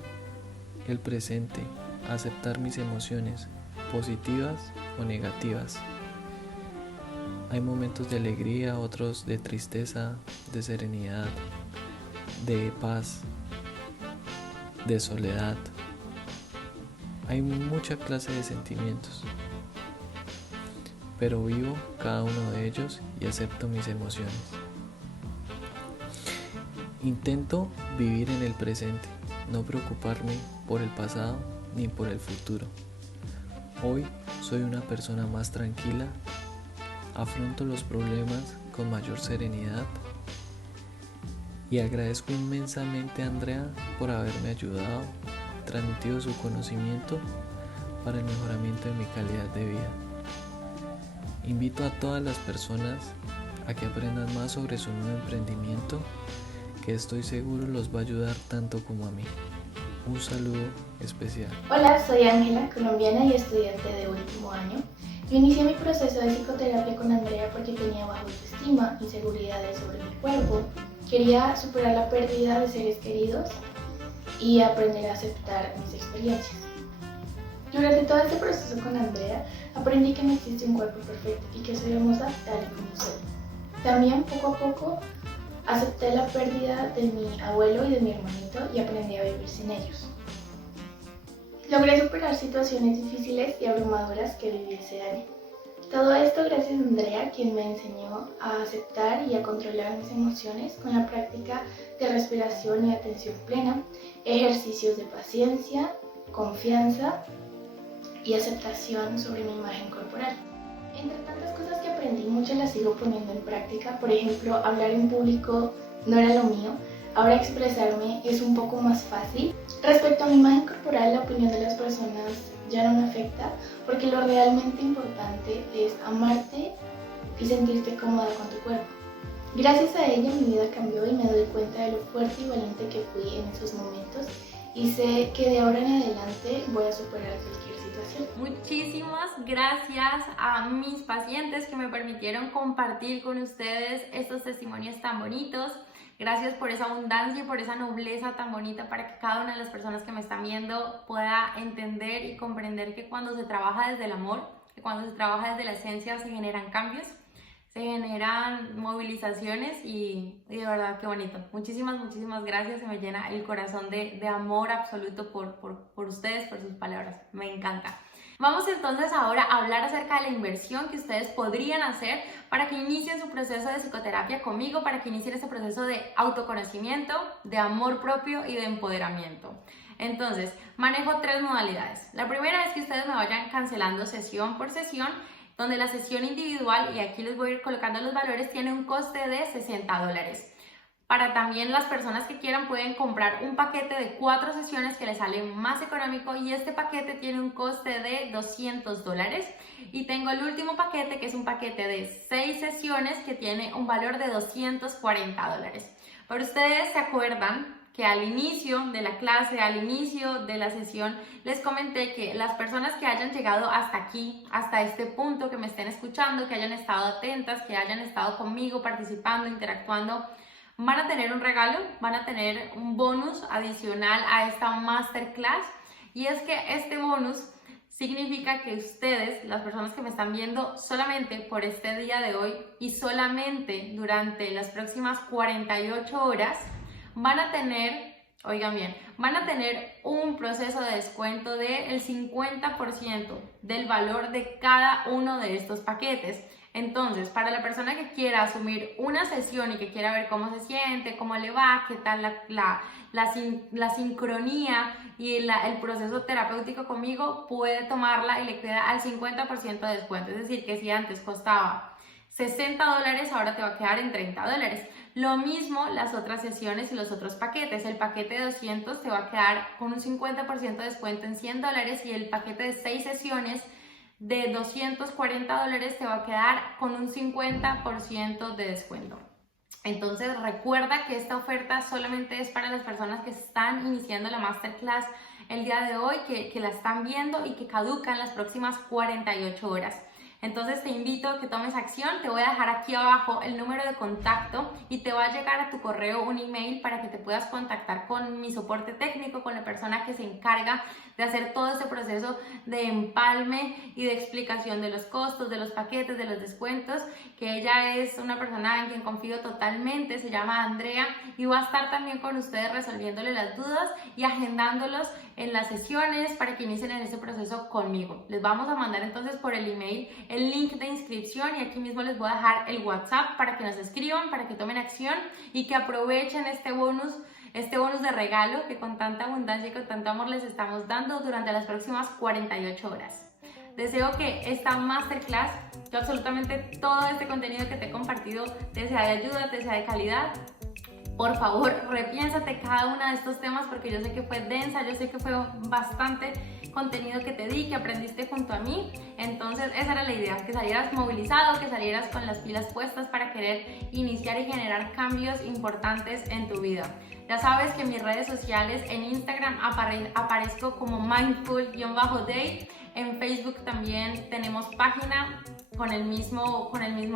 el presente, a aceptar mis emociones, positivas o negativas. Hay momentos de alegría, otros de tristeza, de serenidad, de paz, de soledad. Hay mucha clase de sentimientos, pero vivo cada uno de ellos y acepto mis emociones. Intento vivir en el presente, no preocuparme por el pasado ni por el futuro. Hoy soy una persona más tranquila, afronto los problemas con mayor serenidad y agradezco inmensamente a Andrea por haberme ayudado, transmitido su conocimiento para el mejoramiento de mi calidad de vida. Invito a todas las personas a que aprendan más sobre su nuevo emprendimiento, que estoy seguro los va a ayudar tanto como a mí. Un saludo especial. Hola, soy Ángela, colombiana y estudiante de último año. Yo inicié mi proceso de psicoterapia con Andrea porque tenía baja autoestima, inseguridades sobre mi cuerpo. Quería superar la pérdida de seres queridos y aprender a aceptar mis experiencias. Durante todo este proceso con Andrea aprendí que no existe un cuerpo perfecto y que soy hermosa tal y como soy. También poco a poco acepté la pérdida de mi abuelo y de mi hermanito y aprendí a vivir sin ellos. Logré superar situaciones difíciles y abrumadoras que viví ese año. Todo esto gracias a Andrea, quien me enseñó a aceptar y a controlar mis emociones con la práctica de respiración y atención plena, ejercicios de paciencia, confianza y aceptación sobre mi imagen corporal. Entre tantas cosas que aprendí, muchas las sigo poniendo en práctica. Por ejemplo, hablar en público no era lo mío. Ahora expresarme es un poco más fácil. Respecto a mi imagen corporal, la opinión de las personas ya no me afecta, porque lo realmente importante es amarte y sentirte cómoda con tu cuerpo. Gracias a ella mi vida cambió y me doy cuenta de lo fuerte y valiente que fui en esos momentos, y sé que de ahora en adelante voy a superar cualquier situación. Muchísimas gracias a mis pacientes que me permitieron compartir con ustedes estos testimonios tan bonitos. Gracias por esa abundancia y por esa nobleza tan bonita para que cada una de las personas que me están viendo pueda entender y comprender que cuando se trabaja desde el amor, que cuando se trabaja desde la esencia se generan cambios, se generan movilizaciones y de verdad qué bonito. Muchísimas gracias, se me llena el corazón de amor absoluto por ustedes, por sus palabras, me encanta. Vamos entonces ahora a hablar acerca de la inversión que ustedes podrían hacer para que inicien su proceso de psicoterapia conmigo, para que inicien este proceso de autoconocimiento, de amor propio y de empoderamiento. Entonces, manejo 3 modalidades. La primera es que ustedes me vayan cancelando sesión por sesión, donde la sesión individual, y aquí les voy a ir colocando los valores, tiene un coste de $60. Para también las personas que quieran pueden comprar un paquete de 4 sesiones que les sale más económico y este paquete tiene un coste de $200. Y tengo el último paquete que es un paquete de 6 sesiones que tiene un valor de $240. Pero ustedes se acuerdan que al inicio de la clase, al inicio de la sesión, les comenté que las personas que hayan llegado hasta aquí, hasta este punto, que me estén escuchando, que hayan estado atentas, que hayan estado conmigo participando, interactuando, van a tener un regalo, van a tener un bonus adicional a esta masterclass, y es que este bonus significa que ustedes, las personas que me están viendo, solamente por este día de hoy y solamente durante las próximas 48 horas van a tener, oigan bien, van a tener un proceso de descuento del 50% del valor de cada uno de estos paquetes. Entonces, para la persona que quiera asumir una sesión y que quiera ver cómo se siente, cómo le va, qué tal la sincronía y el proceso terapéutico conmigo, puede tomarla y le queda al 50% de descuento. Es decir, que si antes costaba $60, ahora te va a quedar en $30. Lo mismo las otras sesiones y los otros paquetes. El paquete de 200 te va a quedar con un 50% de descuento en $100 y el paquete de 6 sesiones de $240 te va a quedar con un 50% de descuento. Entonces recuerda que esta oferta solamente es para las personas que están iniciando la masterclass el día de hoy, que la están viendo y que caduca en las próximas 48 horas. Entonces te invito a que tomes acción. Te voy a dejar aquí abajo el número de contacto y te va a llegar a tu correo un email para que te puedas contactar con mi soporte técnico, con la persona que se encarga de hacer todo ese proceso de empalme y de explicación de los costos, de los paquetes, de los descuentos, que ella es una persona en quien confío totalmente, se llama Andrea y va a estar también con ustedes resolviéndole las dudas y agendándolos en las sesiones para que inicien en ese proceso conmigo. Les vamos a mandar entonces por el email el link de inscripción y aquí mismo les voy a dejar el WhatsApp para que nos escriban, para que tomen acción y que aprovechen este bonus de regalo que con tanta abundancia y con tanto amor les estamos dando durante las próximas 48 horas. Deseo que esta masterclass, que absolutamente todo este contenido que te he compartido te sea de ayuda, te sea de calidad. Por favor, repiénsate cada uno de estos temas porque yo sé que fue densa, yo sé que fue bastante contenido que te di, que aprendiste junto a mí. Entonces esa era la idea, que salieras movilizado, que salieras con las pilas puestas para querer iniciar y generar cambios importantes en tu vida. Ya sabes que en mis redes sociales, en Instagram aparezco como mindful_day, en Facebook también tenemos página con el mismo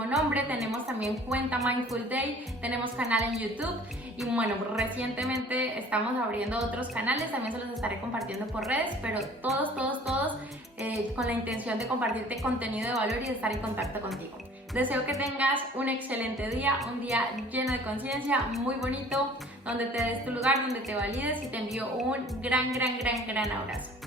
nombre, tenemos también cuenta Mindful Day, tenemos canal en YouTube y bueno, recientemente estamos abriendo otros canales, también se los estaré compartiendo por redes, pero todos con la intención de compartirte contenido de valor y de estar en contacto contigo. Deseo que tengas un excelente día, un día lleno de conciencia, muy bonito, donde te des tu lugar, donde te valides y te envío un gran abrazo.